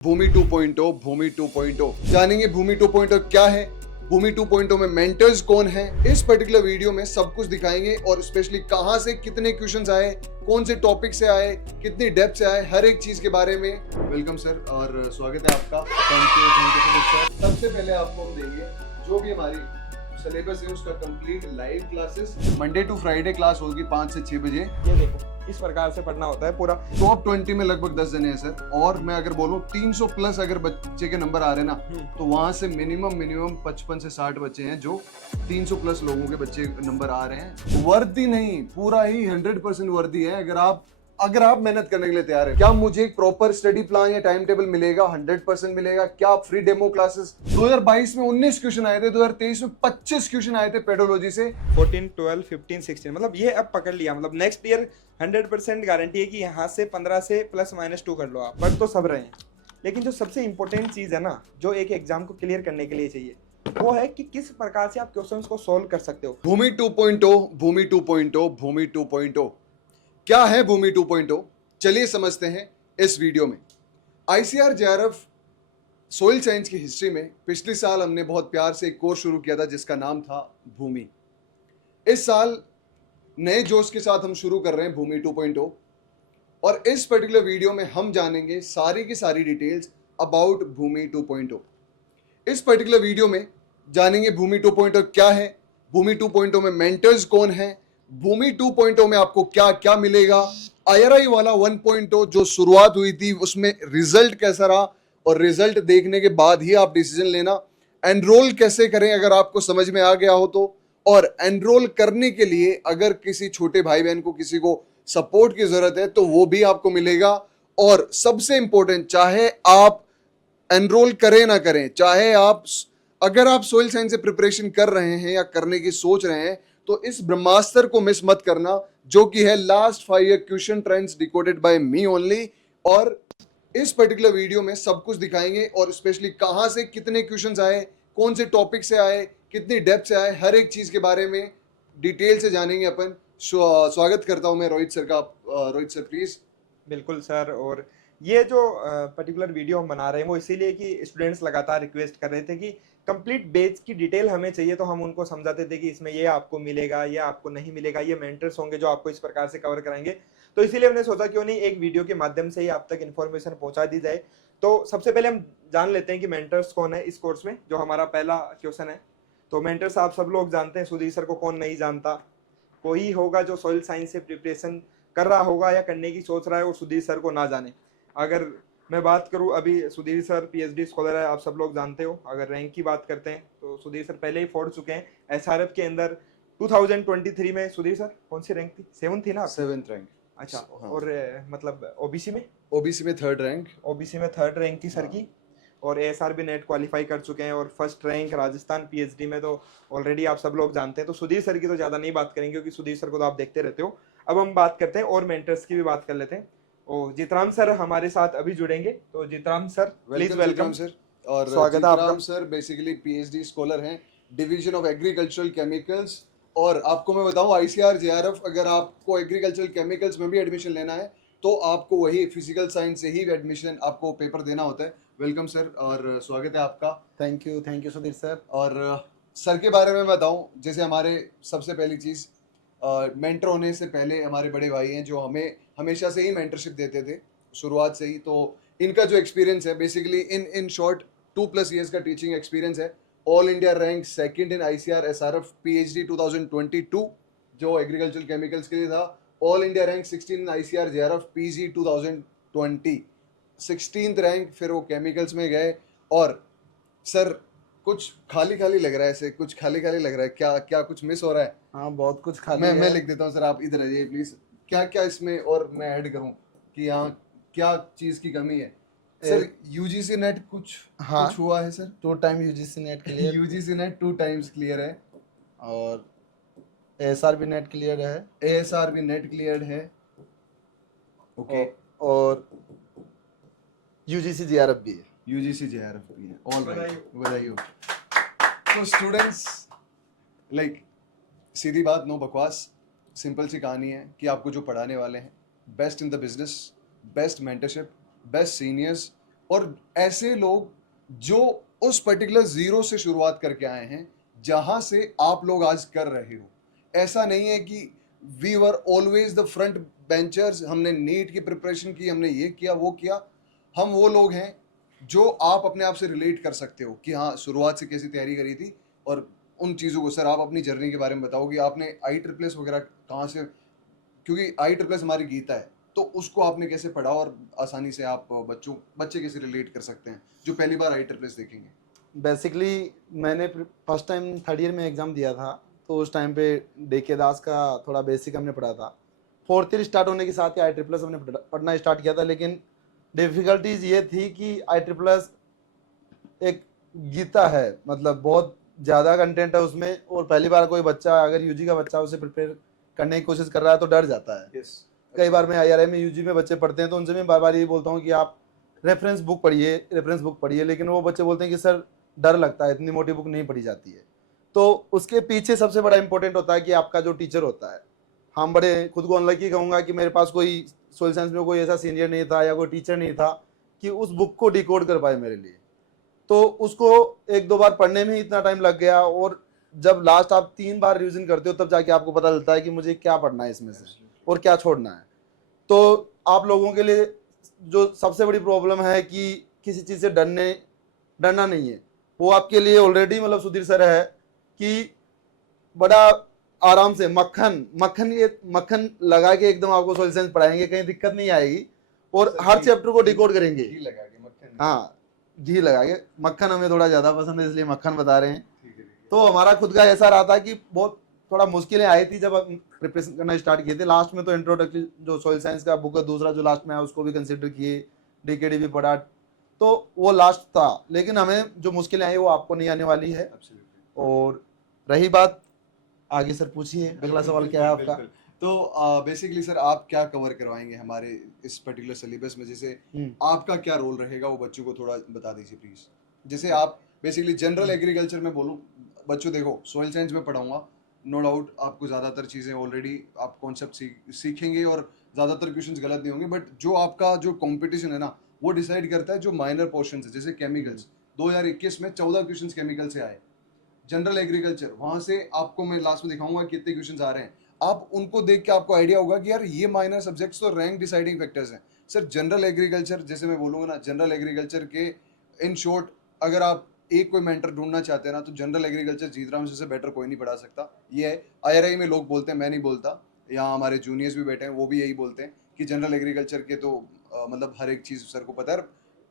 भूमि 2.0 भूमि 2.0 जानेंगे भूमि 2.0 क्या है, भूमि 2.0 में मेंटर्स कौन है। इस पर्टिकुलर वीडियो में सब कुछ दिखाएंगे और स्पेशली कहां से कितने क्वेश्चंस आए, कौन से टॉपिक से आए, कितनी डेप्थ से आए, हर एक चीज के बारे में। वेलकम सर और स्वागत है आपका। Thank you sir. सबसे पहले आपको हम देंगे जो भी हमारी सिलेबस है उसका complete live classes. Monday to Friday class होगी 5 से 6 बजे। ये देखो इस प्रकार से पढ़ना होता है पूरा। टॉप 20 में लगभग 10 जने हैं सर, और मैं अगर बोलूं 300 प्लस अगर बच्चे के नंबर आ रहे हैं ना, तो वहां से मिनिमम 55 से 60 बच्चे हैं जो 300 प्लस लोगों के बच्चे नंबर आ रहे हैं। वर्दी नहीं, पूरा ही 100% वर्दी है अगर आप मेहनत करने के लिए तैयार है। क्या मुझे एक प्रॉपर स्टडी प्लान या टाइम टेबल मिलेगा? 100% मिलेगा। क्या फ्री डेमो क्लासेस? 2022 में 19 क्वेश्चन आए थे, 2023 में 25 क्वेश्चन आए थे पेडोलॉजी से। 14, 12, 15, 16 मतलब ये अब पकड़ लिया। मतलब नेक्स्ट ईयर 100% गारंटी है कि यहाँ से 15 से +-2 कर लो आप। पढ़ तो सब रहे हैं, लेकिन जो सबसे इंपॉर्टेंट चीज़ है ना, जो एक एग्जाम को क्लियर करने के लिए चाहिए, वो है कि किस प्रकार से आप क्वेश्चंस को सोल्व कर सकते हो। भूमि 2.0 भूमि 2.0 भूमि 2.0 क्या है भूमि 2.0? चलिए समझते हैं इस वीडियो में। आईसीआर जेआरएफ सोइल साइंस की हिस्ट्री में पिछले साल हमने बहुत प्यार से एक कोर्स शुरू किया था जिसका नाम था भूमि। इस साल नए जोश के साथ हम शुरू कर रहे हैं भूमि 2.0 और इस पर्टिकुलर वीडियो में हम जानेंगे सारी की सारी डिटेल्स अबाउट भूमि 2.0। इस पर्टिकुलर वीडियो में जानेंगे भूमि 2.0 क्या है, भूमि 2.0 में मेंटर्स कौन है, भूमि 2.0 में आपको क्या क्या मिलेगा, आईआरआई वाला 1.0 जो शुरुआत हुई थी उसमें रिजल्ट कैसा रहा, और रिजल्ट देखने के बाद ही आप डिसीजन लेना। एनरोल कैसे करें अगर आपको समझ में आ गया हो तो, और एनरोल करने के लिए अगर किसी छोटे भाई बहन को किसी को सपोर्ट की जरूरत है तो वो भी आपको मिलेगा। और सबसे इंपॉर्टेंट, चाहे आप एनरोल करें ना करें, चाहे आप अगर आप सोइल साइंस से प्रिपरेशन कर रहे हैं या करने की सोच रहे हैं, तो इस ब्रह्मास्त्र को मिस मत करना जो कि है last 5 year question trends decoded by me only. और इस पर्टिकुलर वीडियो में सब कुछ दिखाएंगे और स्पेशली कहां से कितने क्वेश्चंस आए, कौन से टॉपिक से आए, कितनी डेप्थ से आए, हर एक चीज के बारे में डिटेल से जानेंगे अपन। स्वागत करता हूं मैं रोहित सर का। Rohit sir please. बिल्कुल सर। और ये जो पर्टिकुलर वीडियो हम बना रहे हैं वो इसीलिए कि स्टूडेंट्स लगातार रिक्वेस्ट कर रहे थे कि कंप्लीट बेच की डिटेल हमें चाहिए, तो हम उनको समझाते थे कि इसमें ये आपको मिलेगा, ये आपको नहीं मिलेगा, ये मेंटर्स होंगे जो आपको इस प्रकार से कवर कराएंगे। तो इसीलिए हमने सोचा क्यों नहीं एक वीडियो के माध्यम से ही आप तक इन्फॉर्मेशन पहुंचा दी जाए। तो सबसे पहले हम जान लेते हैं कि मेंटर्स कौन है इस कोर्स में, जो हमारा पहला क्वेश्चन है। तो मेंटर्स आप सब लोग जानते हैं, सुधीर सर को कौन नहीं जानता। कोई होगा जो सॉइल साइंस से प्रिपरेशन कर रहा होगा या करने की सोच रहा है और सुधीर सर को ना जाने। अगर मैं बात करूं, अभी सुधीर सर पीएचडी स्कॉलर है, आप सब लोग जानते हो। अगर रैंक की बात करते हैं तो सुधीर सर पहले ही फोड़ चुके हैं एसआरएफ के अंदर। 2023 में सुधीर सर कौन सी रैंक थी? 7 थी ना? 7th rank. अच्छा। हाँ। और मतलब ओबीसी में? ओबीसी में 3rd रैंक। ओबीसी में 3rd रैंक थी सर की। और एएसआर भी नेट क्वालिफाई कर चुके हैं, और फर्स्ट रैंक राजस्थान पीएचडी में तो ऑलरेडी आप सब लोग जानते हैं। तो सुधीर सर की तो ज़्यादा नहीं बात करेंगे क्योंकि सुधीर सर को तो आप देखते रहते हो। अब हम बात करते हैं और मेंटर्स की भी बात कर लेते हैं। और जितराम सर हमारे साथ अभी जुड़ेंगे, तो Jitram sir please welcome sir. और स्वागत है आपका। Jitram sir basically PhD scholar हैं, डिवीजन ऑफ एग्रीकल्चरल केमिकल्स। और आपको मैं बताऊं आईसीआर जेआरएफ, अगर आपको एग्रीकल्चरल केमिकल्स में भी एडमिशन लेना है तो आपको वही फिजिकल साइंस से ही एडमिशन आपको पेपर देना होता है। वेलकम सर और स्वागत है आपका। Thank you Sudhir sir. और सर के बारे में बताऊं, जैसे हमारे सबसे पहली चीज़, मेंटर होने से पहले हमारे बड़े भाई हैं जो हमें हमेशा से ही मेंटरशिप देते थे शुरुआत से ही। तो इनका जो एक्सपीरियंस है बेसिकली इन शॉर्ट 2+ ईयर्स का टीचिंग एक्सपीरियंस है। All India rank 2nd in ICAR SRF PhD 2022 जो एग्रीकल्चरल केमिकल्स के लिए था। All India rank 16 in ICAR JRF PG 2020 16th rank. फिर वो केमिकल्स में गए। और सर कुछ खाली खाली लग रहा है, ऐसे कुछ खाली खाली लग रहा है, क्या क्या कुछ मिस हो रहा है? हाँ, बहुत कुछ खाली मैं है। लिख देता हूँ सर, आप इधर आइए प्लीज। क्या क्या इसमें और मैं ऐड करूँ कि यहाँ क्या चीज की कमी है? सर यूजीसी नेट कुछ हाँ, कुछ हुआ है sir? 2 time UGC net clear UGC net 2 times clear है। और एएसआर भी नेट क्लियर है। एएसआर भी नेट क्लियर है। ओके। और यूजीसी जीआरएफ भी है। यूजीसी जेआरएफ भी है। ऑल बधाई राइट, बधाई हो। तो स्टूडेंट्स, लाइक सीधी बात, नो बकवास, सिंपल सी कहानी है कि आपको जो पढ़ाने वाले हैं best in the business, best mentorship, best seniors, और ऐसे लोग जो उस पर्टिकुलर जीरो से शुरुआत करके आए हैं जहां से आप लोग आज कर रहे हो। ऐसा नहीं है कि we were always the front benchers, हमने नीट की प्रिपरेशन की, हमने ये किया वो किया। हम वो लोग हैं जो आप अपने आप से रिलेट कर सकते हो कि हाँ शुरुआत से कैसी तैयारी करी थी। और उन चीज़ों को सर आप अपनी जर्नी के बारे में बताओ कि आपने ISSS वगैरह कहाँ से, क्योंकि ISSS हमारी गीता है, तो उसको आपने कैसे पढ़ा और आसानी से आप बच्चे कैसे रिलेट कर सकते हैं जो पहली बार ISSS देखेंगे। बेसिकली मैंने फर्स्ट टाइम थर्ड ईयर में एग्ज़ाम दिया था, तो उस टाइम पे DK दास का थोड़ा बेसिक हमने पढ़ा था। फोर्थ ईयर स्टार्ट होने के साथ ही ISSS हमने पढ़ना स्टार्ट किया था, लेकिन डिफ़िकल्टीज ये थी कि ISSS एक गीता है, मतलब बहुत ज़्यादा कंटेंट है उसमें, और पहली बार कोई बच्चा अगर UG का बच्चा उसे प्रिपेयर करने की कोशिश कर रहा है तो डर जाता है। कई बार मैं IRI में UG में बच्चे पढ़ते हैं तो उनसे मैं बार बार ये बोलता हूँ कि आप रेफरेंस बुक पढ़िए, लेकिन वो बच्चे बोलते हैं कि सर डर लगता है, इतनी मोटी बुक नहीं पढ़ी जाती है। तो उसके पीछे सबसे बड़ा इंपॉर्टेंट होता है कि आपका जो टीचर होता है। हम बड़े खुद को अनलकी कहूँगा कि मेरे पास कोई सोशल साइंस में कोई ऐसा सीनियर नहीं था या कोई टीचर नहीं था कि उस बुक को डिकोड कर पाए मेरे लिए। तो उसको एक दो बार पढ़ने में ही इतना टाइम लग गया, और जब लास्ट आप 3 बार रिवीजन करते हो तब जाके आपको पता चलता है कि मुझे क्या पढ़ना है इसमें से और क्या छोड़ना है। तो आप लोगों के लिए जो सबसे बड़ी प्रॉब्लम है कि किसी चीज़ से डरना नहीं है, वो आपके लिए ऑलरेडी मतलब सुधीर सर है कि बड़ा आराम से मक्खन लगा के एकदम आपको सोशल साइंस पढ़ाएंगे, कहीं दिक्कत नहीं आएगी, और हर चैप्टर को डिकोड करेंगे। घी लगा के मक्खन, हाँ घी लगा के, मक्खन हमें थोड़ा ज़्यादा पसंद है इसलिए मक्खन बता रहे हैं। तो हमारा खुद का ऐसा रहा था कि बहुत थोड़ा मुश्किलें आई थी जब हम प्रिपरेशन करना स्टार्ट किए थे। लास्ट में तो इंट्रोडक्टरी जो सॉइल साइंस का बुक है दूसरा जो लास्ट में आया उसको भी कंसिडर किए, DKD भी पढ़ा, तो वो लास्ट था। लेकिन हमें जो मुश्किलें आई वो आपको नहीं आने वाली है। और रही बात आगे, सर पूछिए अगला सवाल क्या है आपका। तो बेसिकली सर आप क्या कवर करवाएंगे हमारे इस पर्टिकुलर सिलेबस में, जैसे आपका क्या रोल रहेगा वो बच्चों को थोड़ा बता दीजिए प्लीज। जैसे आप बेसिकली जनरल एग्रीकल्चर में बोलूँ, बच्चों देखो सॉइल साइंस में पढ़ाऊंगा, नो डाउट आपको ज़्यादातर चीज़ें ऑलरेडी आप कॉन्सेप्ट सीखेंगे और ज़्यादातर क्वेश्चंस गलत नहीं होंगे, बट जो आपका जो कंपटीशन है ना वो डिसाइड करता है जो माइनर पोर्शन है। जैसे केमिकल्स 2021 में 14 क्वेश्चंस केमिकल से आए। जनरल एग्रीकल्चर वहाँ से आपको मैं लास्ट में दिखाऊंगा कितने क्वेश्चंस आ रहे हैं, आप उनको देख के आपको आइडिया होगा कि यार ये माइनर सब्जेक्ट्स तो रैंक डिसाइडिंग फैक्टर्स हैं। सर जनरल एग्रीकल्चर जैसे मैं बोलूँगा ना, जनरल एग्रीकल्चर के इन शॉर्ट अगर आप एक कोई मेंटर ढूंढना चाहते हैं ना तो जनरल एग्रीकल्चर जीतराम से बेटर कोई नहीं पढ़ा सकता। ये है IRI में लोग बोलते हैं, मैं नहीं बोलता, यहाँ हमारे जूनियर्स भी बैठे हैं वो भी यही बोलते हैं कि जनरल एग्रीकल्चर के तो मतलब हर एक चीज़ सर को पता है।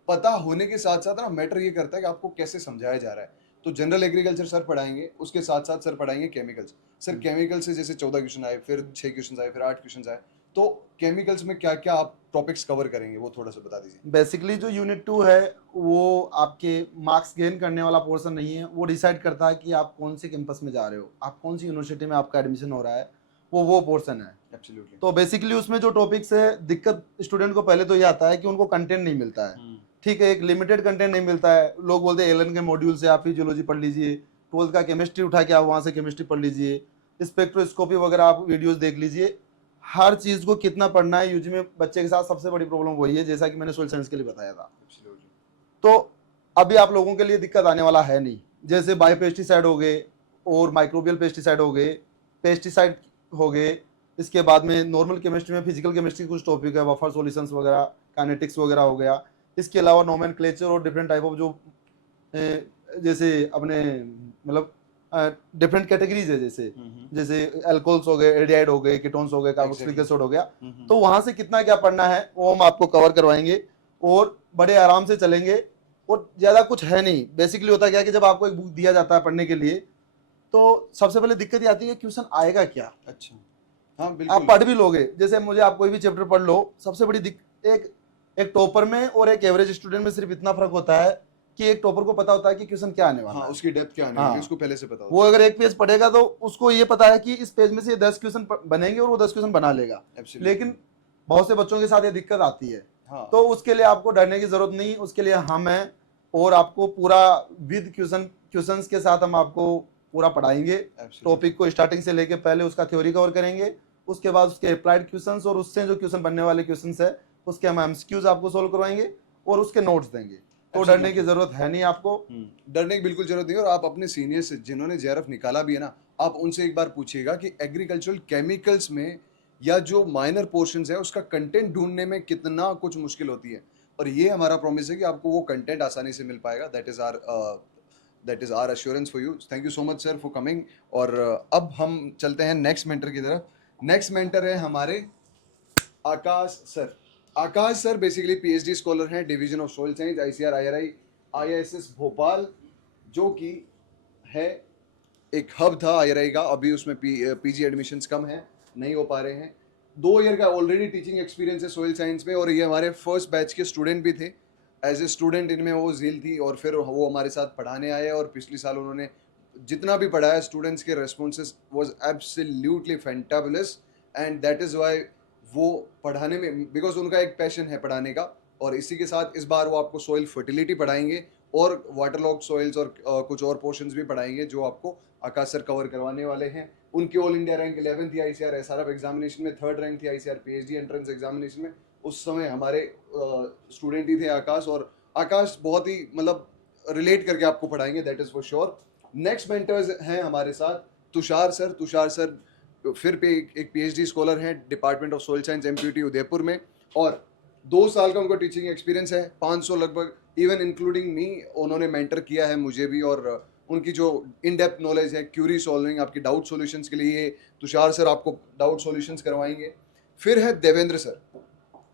पता होने के साथ साथ ना मैटर ये करता है कि आपको कैसे समझाया जा रहा है। तो जनरल एग्रीकल्चर सर पढ़ाएंगे, उसके साथ साथ सर पढ़ाएंगे केमिकल्स। सर केमिकल से जैसे 14 क्वेश्चन आए, फिर 6 क्वेश्चन आए, फिर 8 क्वेश्चन आए, तो केमिकल्स में क्या क्या आप टॉपिक्स कवर करेंगे वो थोड़ा सा बता दीजिए। बेसिकली जो यूनिट 2 है वो आपके मार्क्स गेन करने वाला पोर्शन नहीं है, वो डिसाइड करता है कि आप कौन से कैंपस में जा रहे हो, आप कौन सी यूनिवर्सिटी में आपका एडमिशन हो रहा है, वो पोर्शन है। एब्सोल्युटली। तो बेसिकली उसमें जो टॉपिक्स है, दिक्कत स्टूडेंट को पहले तो ये आता है कि उनको कंटेंट नहीं मिलता है। ठीक है, एक लिमिटेड कंटेंट नहीं मिलता है। लोग बोलते हैं एलन के मॉड्यूल से आप फिजियोलॉजी पढ़ लीजिए, 12th का केमिस्ट्री उठा के आप वहाँ से केमिस्ट्री पढ़ लीजिए, स्पेक्ट्रोस्कोपी वगैरह आप वीडियोस देख लीजिए। हर चीज़ को कितना पढ़ना है, यूजी में बच्चे के साथ सबसे बड़ी प्रॉब्लम वही है, जैसा कि मैंने सोशल साइंस के लिए बताया था। तो अभी आप लोगों के लिए दिक्कत आने वाला है नहीं। जैसे बायोपेस्टिसाइड हो गए और माइक्रोबियल पेस्टिसाइड हो गए, पेस्टिसाइड हो गए, इसके बाद में नॉर्मल केमिस्ट्री में फिजिकल केमिस्ट्री कुछ टॉपिक है, बफर सॉल्यूशंस वगैरह, काइनेटिक्स वगैरह हो गया। इसके अलावा नोमेनक्लेचर और डिफरेंट टाइप ऑफ जो जैसे अपने मतलब डिफरेंट कैटेगरीज है, जैसे अल्कोहल्स हो गए, एल्डिहाइड हो गए, कीटोन्स हो गए, कार्बोक्सिलिक एसिड हो गया। तो वहां से कितना क्या पढ़ना है वो हम आपको कवर करवाएंगे और बड़े आराम से चलेंगे। और ज्यादा कुछ है नहीं। बेसिकली होता क्या है कि जब आपको एक बुक दिया जाता है पढ़ने के लिए, तो सबसे पहले दिक्कत ये आती है क्वेश्चन आएगा क्या। अच्छा, हाँ बिल्कुल। आप पढ़ भी लोगे, जैसे मुझे आप कोई भी चैप्टर पढ़ लो, सबसे बड़ी एक टॉपर में और एक एवरेज स्टूडेंट में सिर्फ इतना फर्क होता है कि एक टॉपर को पता होता है कि क्वेश्चन क्या आने वाला है, उसकी डेप्थ क्या आने वाली है, उसको पहले से पता होता है। वो अगर एक पेज पढ़ेगा तो उसको ये पता है कि इस पेज में से 10 क्वेश्चन बनेंगे और वो 10 क्वेश्चन बना लेगा। लेकिन बहुत से बच्चों के साथ ये दिक्कत आती है। तो उसके लिए आपको डरने की जरूरत नहीं, उसके लिए हम हैं और आपको पूरा विद क्वेश्चंस के साथ हम आपको पूरा पढ़ाएंगे। टॉपिक को स्टार्टिंग से लेके पहले उसका थ्योरी कवर करेंगे, उसके बाद उसके अप्लाइड क्वेश्चंस और उससे जो क्वेश्चन बनने वाले क्वेश्चंस है उसके हम एमसीक्यूज आपको सोल्व करवाएंगे और उसके नोट्स देंगे, तो Absolutely. डरने की जरूरत है नहीं आपको। डरने की बिल्कुल जरूरत नहीं है। और आप अपने सीनियर से जिन्होंने जेआरएफ निकाला भी है ना, आप उनसे एक बार पूछिएगा कि एग्रीकल्चरल केमिकल्स में या जो माइनर पोर्शंस है उसका कंटेंट ढूंढने में कितना कुछ मुश्किल होती है, और ये हमारा प्रॉमिस है कि आपको वो कंटेंट आसानी से मिल पाएगा। That is our assurance for you. Thank you so much sir for coming. और अब हम चलते हैं नेक्स्ट मेंटर की तरफ। नेक्स्ट मेंटर है हमारे आकाश सर। आकाश सर बेसिकली पीएचडी स्कॉलर हैं, division of soil science, ICR IRI IISS Bhopal, जो कि है एक हब था आईआरआई का। अभी उसमें पीजी एडमिशन्स कम हैं, नहीं हो पा रहे हैं। 2 ईयर का ऑलरेडी टीचिंग एक्सपीरियंस है सोइल साइंस में, और ये हमारे फर्स्ट बैच के स्टूडेंट भी थे। एज ए स्टूडेंट इनमें वो झील थी, और फिर वो हमारे साथ पढ़ाने आए, और पिछले साल उन्होंने जितना भी पढ़ाया स्टूडेंट्स के responses was absolutely fantabulous, and that is why वो पढ़ाने में, बिकॉज उनका एक पैशन है पढ़ाने का। और इसी के साथ इस बार वो आपको सॉइल फर्टिलिटी पढ़ाएंगे, और वाटरलॉग सॉइल्स और कुछ और पोर्शंस भी पढ़ाएंगे जो आपको आकाश सर कवर करवाने वाले हैं। उनकी ऑल इंडिया रैंक 11 थी आईसीआर एसआरएफ एग्जामिनेशन में, 3rd रैंक थी आईसीआर पीएचडी एंट्रेंस एग्जामिनेशन में। उस समय हमारे स्टूडेंट ही थे आकाश, और आकाश बहुत ही मतलब रिलेट करके आपको पढ़ाएंगे, that is for sure. Next mentors हैं हमारे साथ तुषार सर। तुषार सर फिर पे एक पीएचडी स्कॉलर हैं department of soil science empty Udaipur में, और 2 साल का उनको टीचिंग एक्सपीरियंस है। 500 लगभग, इवन इंक्लूडिंग मी, उन्होंने मेंटर किया है मुझे भी। और उनकी जो इन डेप्थ नॉलेज है क्यूरी सॉल्विंग, आपकी डाउट सॉल्यूशंस के लिए, ये तुषार सर आपको डाउट सॉल्यूशंस करवाएंगे। फिर है देवेंद्र सर।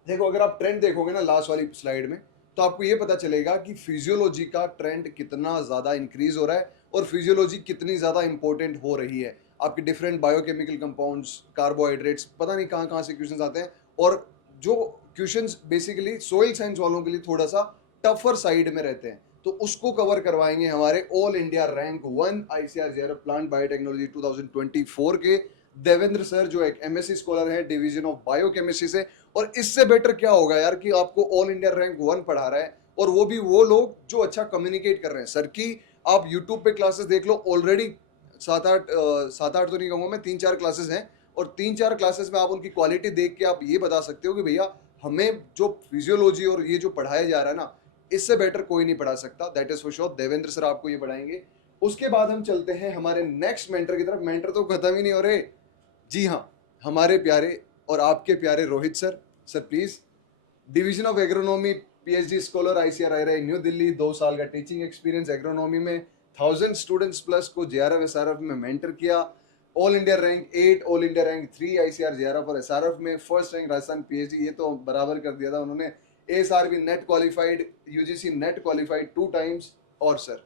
देखो, अगर आप ट्रेंड देखोगे ना लास्ट वाली स्लाइड में, तो आपको ये पता चलेगा कि फिजियोलॉजी का ट्रेंड कितना ज़्यादा इंक्रीज हो रहा है, और फिजियोलॉजी कितनी ज़्यादा इंपॉर्टेंट हो रही है। आपके डिफरेंट बायोकेमिकल कंपाउंड्स, कार्बोहाइड्रेट्स, पता नहीं कहाँ कहाँ से क्वेश्चंस आते हैं, और जो क्वेश्चंस बेसिकली सोइल साइंस वालों के लिए थोड़ा सा टफर साइड में रहते हैं, तो उसको कवर करवाएंगे हमारे all India rank 1 ICR JRF plant biotechnology 2024 के देवेंद्र सर, जो एक एमएससी स्कॉलर है डिवीजन ऑफ बायोकेमिस्ट्री से। और इससे बेटर क्या होगा यार कि आपको ऑल इंडिया रैंक 1 पढ़ा रहा है, और वो भी वो लोग जो अच्छा कम्युनिकेट कर रहे हैं। सर की आप यूट्यूब पे क्लासेस देख लो, ऑलरेडी 7-8 तो नहीं कहूँगा मैं, 3-4 क्लासेस हैं, और 3-4 क्लासेस में आप उनकी क्वालिटी देख के आप ये बता सकते हो कि भैया हमें जो फिजियोलॉजी और ये जो पढ़ाया जा रहा है ना, इससे बेटर कोई नहीं पढ़ा सकता। That is for sure, Devendra sir आपको ये पढ़ाएंगे। उसके बाद हम चलते हैं हमारे नेक्स्ट मेंटर की तरफ। मेंटर तो खत्म ही नहीं हो रहे, जी हाँ, हमारे प्यारे और आपके प्यारे Rohit sir. Sir please, division of agronomy PhD scholar ICR IIT new Delhi, 2 साल का टीचिंग एक्सपीरियंस एग्रोनॉमी में, 1000 स्टूडेंट्स प्लस को जेआरएफ एसआरएफ में मेंटर किया। All India rank 8, all India rank 3 ICR JRF और एसआरएफ में, फर्स्ट रैंक राजस्थान पीएचडी, ये तो बराबर कर दिया था उन्होंने। ASRB net qualified, UGC net qualified 2 times. और सर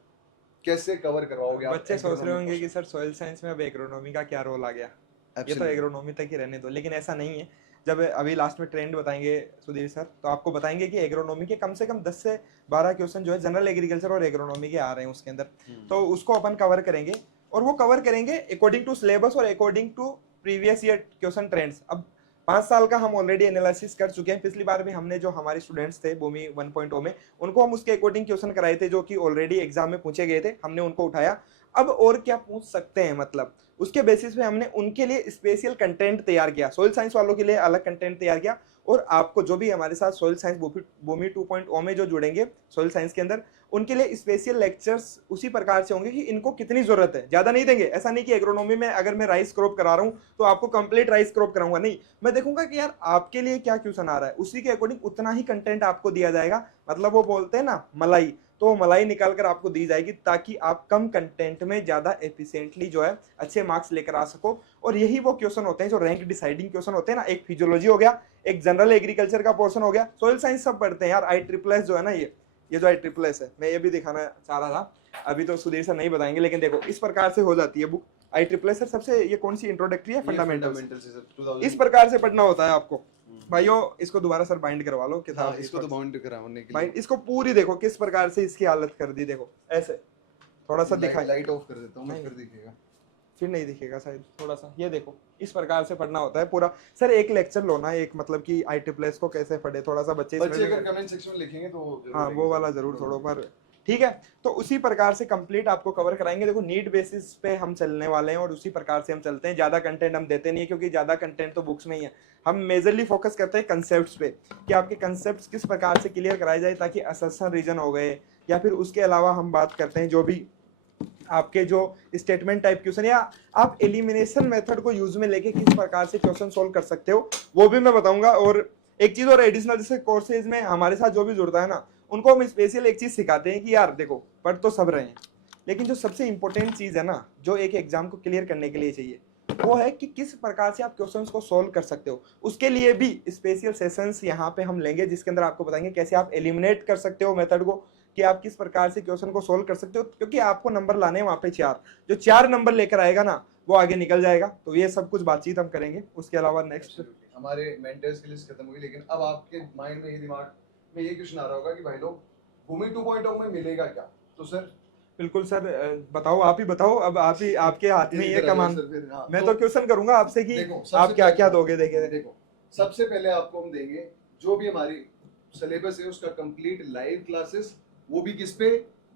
कैसे कवर करवाओगे आप? बच्चे सोच रहे होंगे कि सर सॉइल साइंस में अब एग्रोनॉमी का क्या रोल आ गया, ये तो एग्रोनॉमी तक ही रहने दो, लेकिन ऐसा नहीं है। जब अभी लास्ट में ट्रेंड बताएंगे सुधीर सर, तो आपको बताएंगे कि एग्रोनॉमी के कम से कम 10 से 12 क्वेश्चन जो है जनरल एग्रीकल्चर और एग्रोनॉमी के आ रहे हैं उसके अंदर, तो उसको अपन कवर करेंगे। और वो कवर करेंगे अकॉर्डिंग टू सिलेबस और according to previous year question trends. अब 5 साल का हम ऑलरेडी एनालिसिस कर चुके हैं। पिछली बार भी हमने जो हमारे स्टूडेंट्स थे भूमि 1.0 में, उनको हम उसके अकॉर्डिंग क्वेश्चन कराए थे जो कि ऑलरेडी एग्जाम में पूछे गए थे, हमने उनको उठाया। अब और क्या पूछ सकते हैं, मतलब उसके बेसिस पे हमने उनके लिए स्पेशल कंटेंट तैयार किया, सोइल साइंस वालों के लिए अलग कंटेंट तैयार किया। और आपको जो भी हमारे साथ सोइल साइंस भूमि 2.0 में जो जुड़ेंगे सोइल साइंस के अंदर, उनके लिए स्पेशल लेक्चर्स उसी प्रकार से होंगे कि इनको कितनी जरूरत है। ज्यादा नहीं देंगे, ऐसा नहीं कि एग्रोनॉमी में अगर मैं राइस क्रॉप करा रहा हूं तो आपको कंप्लीट राइस क्रॉप कराऊंगा, नहीं, मैं देखूंगा कि यार आपके लिए क्या क्वेश्चन आ रहा है, उसी के अकॉर्डिंग उतना ही कंटेंट आपको दिया जाएगा। मतलब वो बोलते हैं ना मलाई, तो मलाई निकाल कर आपको दी जाएगी, ताकि आप कम कंटेंट में ज्यादा एफिशिएंटली जो है अच्छे मार्क्स लेकर आ सको। और यही वो क्वेश्चन होते हैं जो रैंक डिसाइडिंग क्वेश्चन होते हैं ना। एक फिजियोलॉजी हो गया, एक जनरल एग्रीकल्चर का पोर्शन हो गया, सोइल साइंस सब पढ़ते हैं यार। IEEE जो है ना, ये जो IEEE है, मैं ये भी दिखाना चाह रहा था, अभी तो सुधीर सर नहीं बताएंगे, लेकिन देखो इस प्रकार से हो जाती है बुक। IEEE सर सबसे, ये कौन सी इंट्रोडक्टरी है? फंडामेंटल्स। इस प्रकार से पढ़ना होता है आपको भाइयों। इसको दोबारा सर बाइंड करवा लो किताब। हाँ, इसको तो बाउंड कराने के लिए बाइंड, इसको पूरी देखो किस प्रकार से इसकी हालत कर दी। देखो ऐसे थोड़ा सा दिखाई, लाइट ऑफ कर देता हूँ मैं, फिर दिखेगा। फिर नहीं दिखेगा शायद, थोड़ा सा ये देखो, इस प्रकार से पढ़ना होता है पूरा। सर एक लेक्चर लो ना, एक मतलब कि IEEE को कैसे पढ़े, थोड़ा सा बच्चे अगर कमेंट सेक्शन में लिखेंगे तो हाँ वो वाला जरूर छोड़ो, पर ठीक है। तो उसी प्रकार से कंप्लीट आपको कवर कराएंगे। देखो नीड बेसिस पे हम चलने वाले हैं और उसी प्रकार से हम चलते हैं। ज्यादा कंटेंट हम देते नहीं है क्योंकि ज्यादा कंटेंट तो बुक्स में ही है। हम मेजरली फोकस करते हैं कंसेप्ट्स पे कि आपके कंसेप्ट्स किस प्रकार से क्लियर कराए जाए ताकि असर्शन रीजन हो गए या फिर उसके अलावा हम बात करते हैं जो भी आपके जो स्टेटमेंट टाइप क्वेश्चन या आप एलिमिनेशन मेथड को यूज में लेके किस प्रकार से क्वेश्चन सोल्व कर सकते हो वो भी मैं बताऊंगा। और एक चीज और एडिशनल, जैसे कोर्सेज में हमारे साथ जो भी जुड़ता है ना, उनको हम स्पेशल एक चीज सिखाते हैं कि यार देखो पढ़ तो सब रहे हैं, लेकिन जो सबसे इंपॉर्टेंट चीज है ना जो एक एग्जाम को क्लियर करने के लिए चाहिए वो है कि किस प्रकार से आप क्वेश्चंस को सोल्व कर सकते हो। उसके लिए भी स्पेशल सेशंस यहाँ पे हम लेंगे जिसके अंदर आपको बताएंगे कैसे आप एलिमिनेट कर सकते हो मेथड को, कि आप किस प्रकार से क्वेश्चन को सोल्व कर सकते हो, क्योंकि आपको नंबर लाने हैं वहाँ पे 4, जो 4 नंबर लेकर आएगा ना वो आगे निकल जाएगा। तो ये सब कुछ बातचीत हम करेंगे। उसके अलावा नेक्स्ट हमारे मेंटर्स की लिस्ट खत्म हुई, लेकिन अब आपके माइंड में ये दिमाग में ये क्वेश्चन आ रहा होगा कि भाई लोग भूमि 2.0 में मिलेगा क्या? तो सर बिल्कुल सर, बताओ, आप ही बताओ। अब आप ही, आपके हाथ में ये कमान। हाँ, मैं तो क्वेश्चन करूंगा आपसे कि देखो, आप क्या क्या दोगे। देखे देखो, सबसे पहले आपको हम देंगे जो भी हमारी सिलेबस है उसका कंप्लीट लाइव क्लासेस, वो भी किस पे?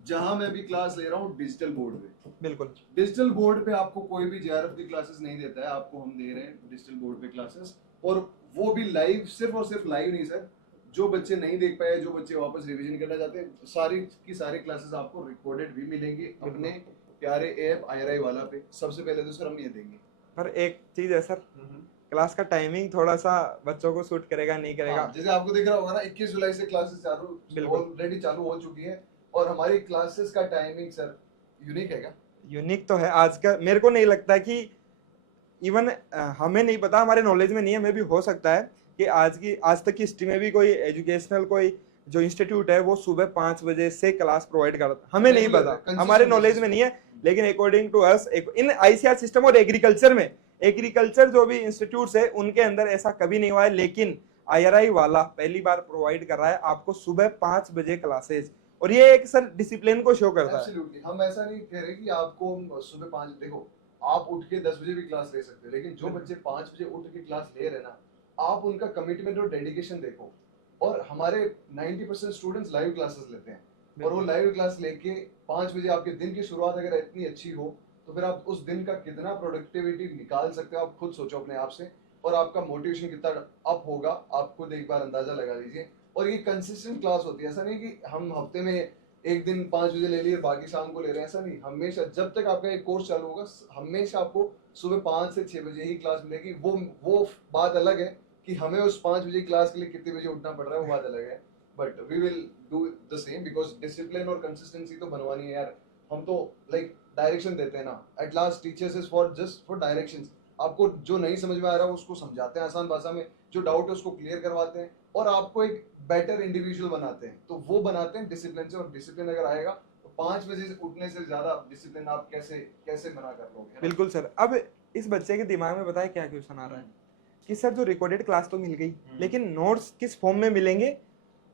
जहां मैं भी क्लास ले रहा हूँ डिजिटल बोर्ड पे। बिल्कुल डिजिटल बोर्ड पे आपको कोई भी जेआरएफ की क्लासेस नहीं देता है, आपको हम दे रहे हैं डिजिटल बोर्ड पे क्लासेस, और वो भी लाइव। सिर्फ और सिर्फ लाइव नहीं सर, जो बच्चे नहीं देख पाए, जो बच्चे वापस रिवीजन करना चाहते हैं, सारी की सारी क्लासेस आपको रिकॉर्डेड भी मिलेंगी अपने प्यारे ऐप IRI वाला पे। सबसे पहले तो सर हम ये देंगे। पर एक चीज है सर, क्लास का टाइमिंग थोड़ा सा बच्चों को सूट करेगा नहीं करेगा। हाँ, जैसे आपको दिख रहा होगा ना 21 जुलाई से क्लासेस ऑलरेडी चालू हो चुकी है, और हमारी क्लासेस का टाइमिंग सर यूनिक है क्या? यूनिक तो है आज का, मेरे को नहीं लगता कि इवन हमें नहीं पता, हमारे नॉलेज में नहीं है, मे भी हो सकता है कि आज तक की हिस्ट्री में भी कोई एजुकेशनल कोई जो इंस्टीट्यूट है वो सुबह 5 बजे से क्लास प्रोवाइड करता, हमें नहीं पता, हमारे नॉलेज में नहीं है। लेकिन according to us in ICR system और एग्रीकल्चर में, एग्रीकल्चर जो भी इंस्टीट्यूट्स है उनके अंदर ऐसा कभी नहीं हुआ है, लेकिन IRI वाला पहली बार प्रोवाइड कर रहा है आपको सुबह 5 बजे क्लासेज, और ये एक सर डिसिप्लिन को शो करता है। एब्सोल्युटली, हम ऐसा नहीं कह रहे कि आपको सुबह 5, देखो आप उठ के 10 बजे भी क्लास ले सकते हो, लेकिन जो बच्चे 5 बजे उठ के क्लास ले रहे हैं ना, आप उनका कमिटमेंट और डेडिकेशन देखो। और हमारे 90% स्टूडेंट्स लाइव क्लासेस लेते हैं, और वो लाइव क्लास लेके 5 बजे आपके दिन की शुरुआत अगर इतनी अच्छी हो तो फिर आप उस दिन का कितना प्रोडक्टिविटी निकाल सकते हो, आप खुद सोचो अपने आप से, और आपका मोटिवेशन कितना अप होगा आप खुद एक बार अंदाजा लगा लीजिए। और ये कंसिस्टेंट क्लास होती है, ऐसा नहीं कि हम हफ्ते में एक दिन 5 बजे ले लिए बाकी शाम को ले रहे हैं, ऐसा नहीं। हमेशा जब तक आपका एक कोर्स चालू होगा हमेशा आपको सुबह 5 से 6 बजे ही क्लास मिलेगी। वो बात अलग है कि हमें उस 5 बजे क्लास के लिए कितने बजे उठना पड़ रहा है, वो बात अलग है, but we will do the same because discipline और कंसिस्टेंसी तो बनवानी है यार। हम तो लाइक डायरेक्शन देते हैं ना, at last teachers is for just for directions. आपको जो नहीं समझ में आ रहा है उसको समझाते हैं आसान भाषा में, जो डाउट है उसको क्लियर करवाते हैं, और आपको एक बेटर इंडिविजुअल बनाते हैं। तो वो बनाते हैं डिसिप्लिन से, और डिसिप्लिन अगर आएगा तो 5 बजे से उठने से ज्यादा डिसिप्लिन आप कैसे कैसे बना कर लोगे? बिल्कुल सर। अब इस बच्चे के दिमाग में बताया क्या क्वेश्चन आ रहा है कि सर जो रिकॉर्डेड क्लास तो मिल गई, लेकिन नोट्स किस फॉर्म में मिलेंगे,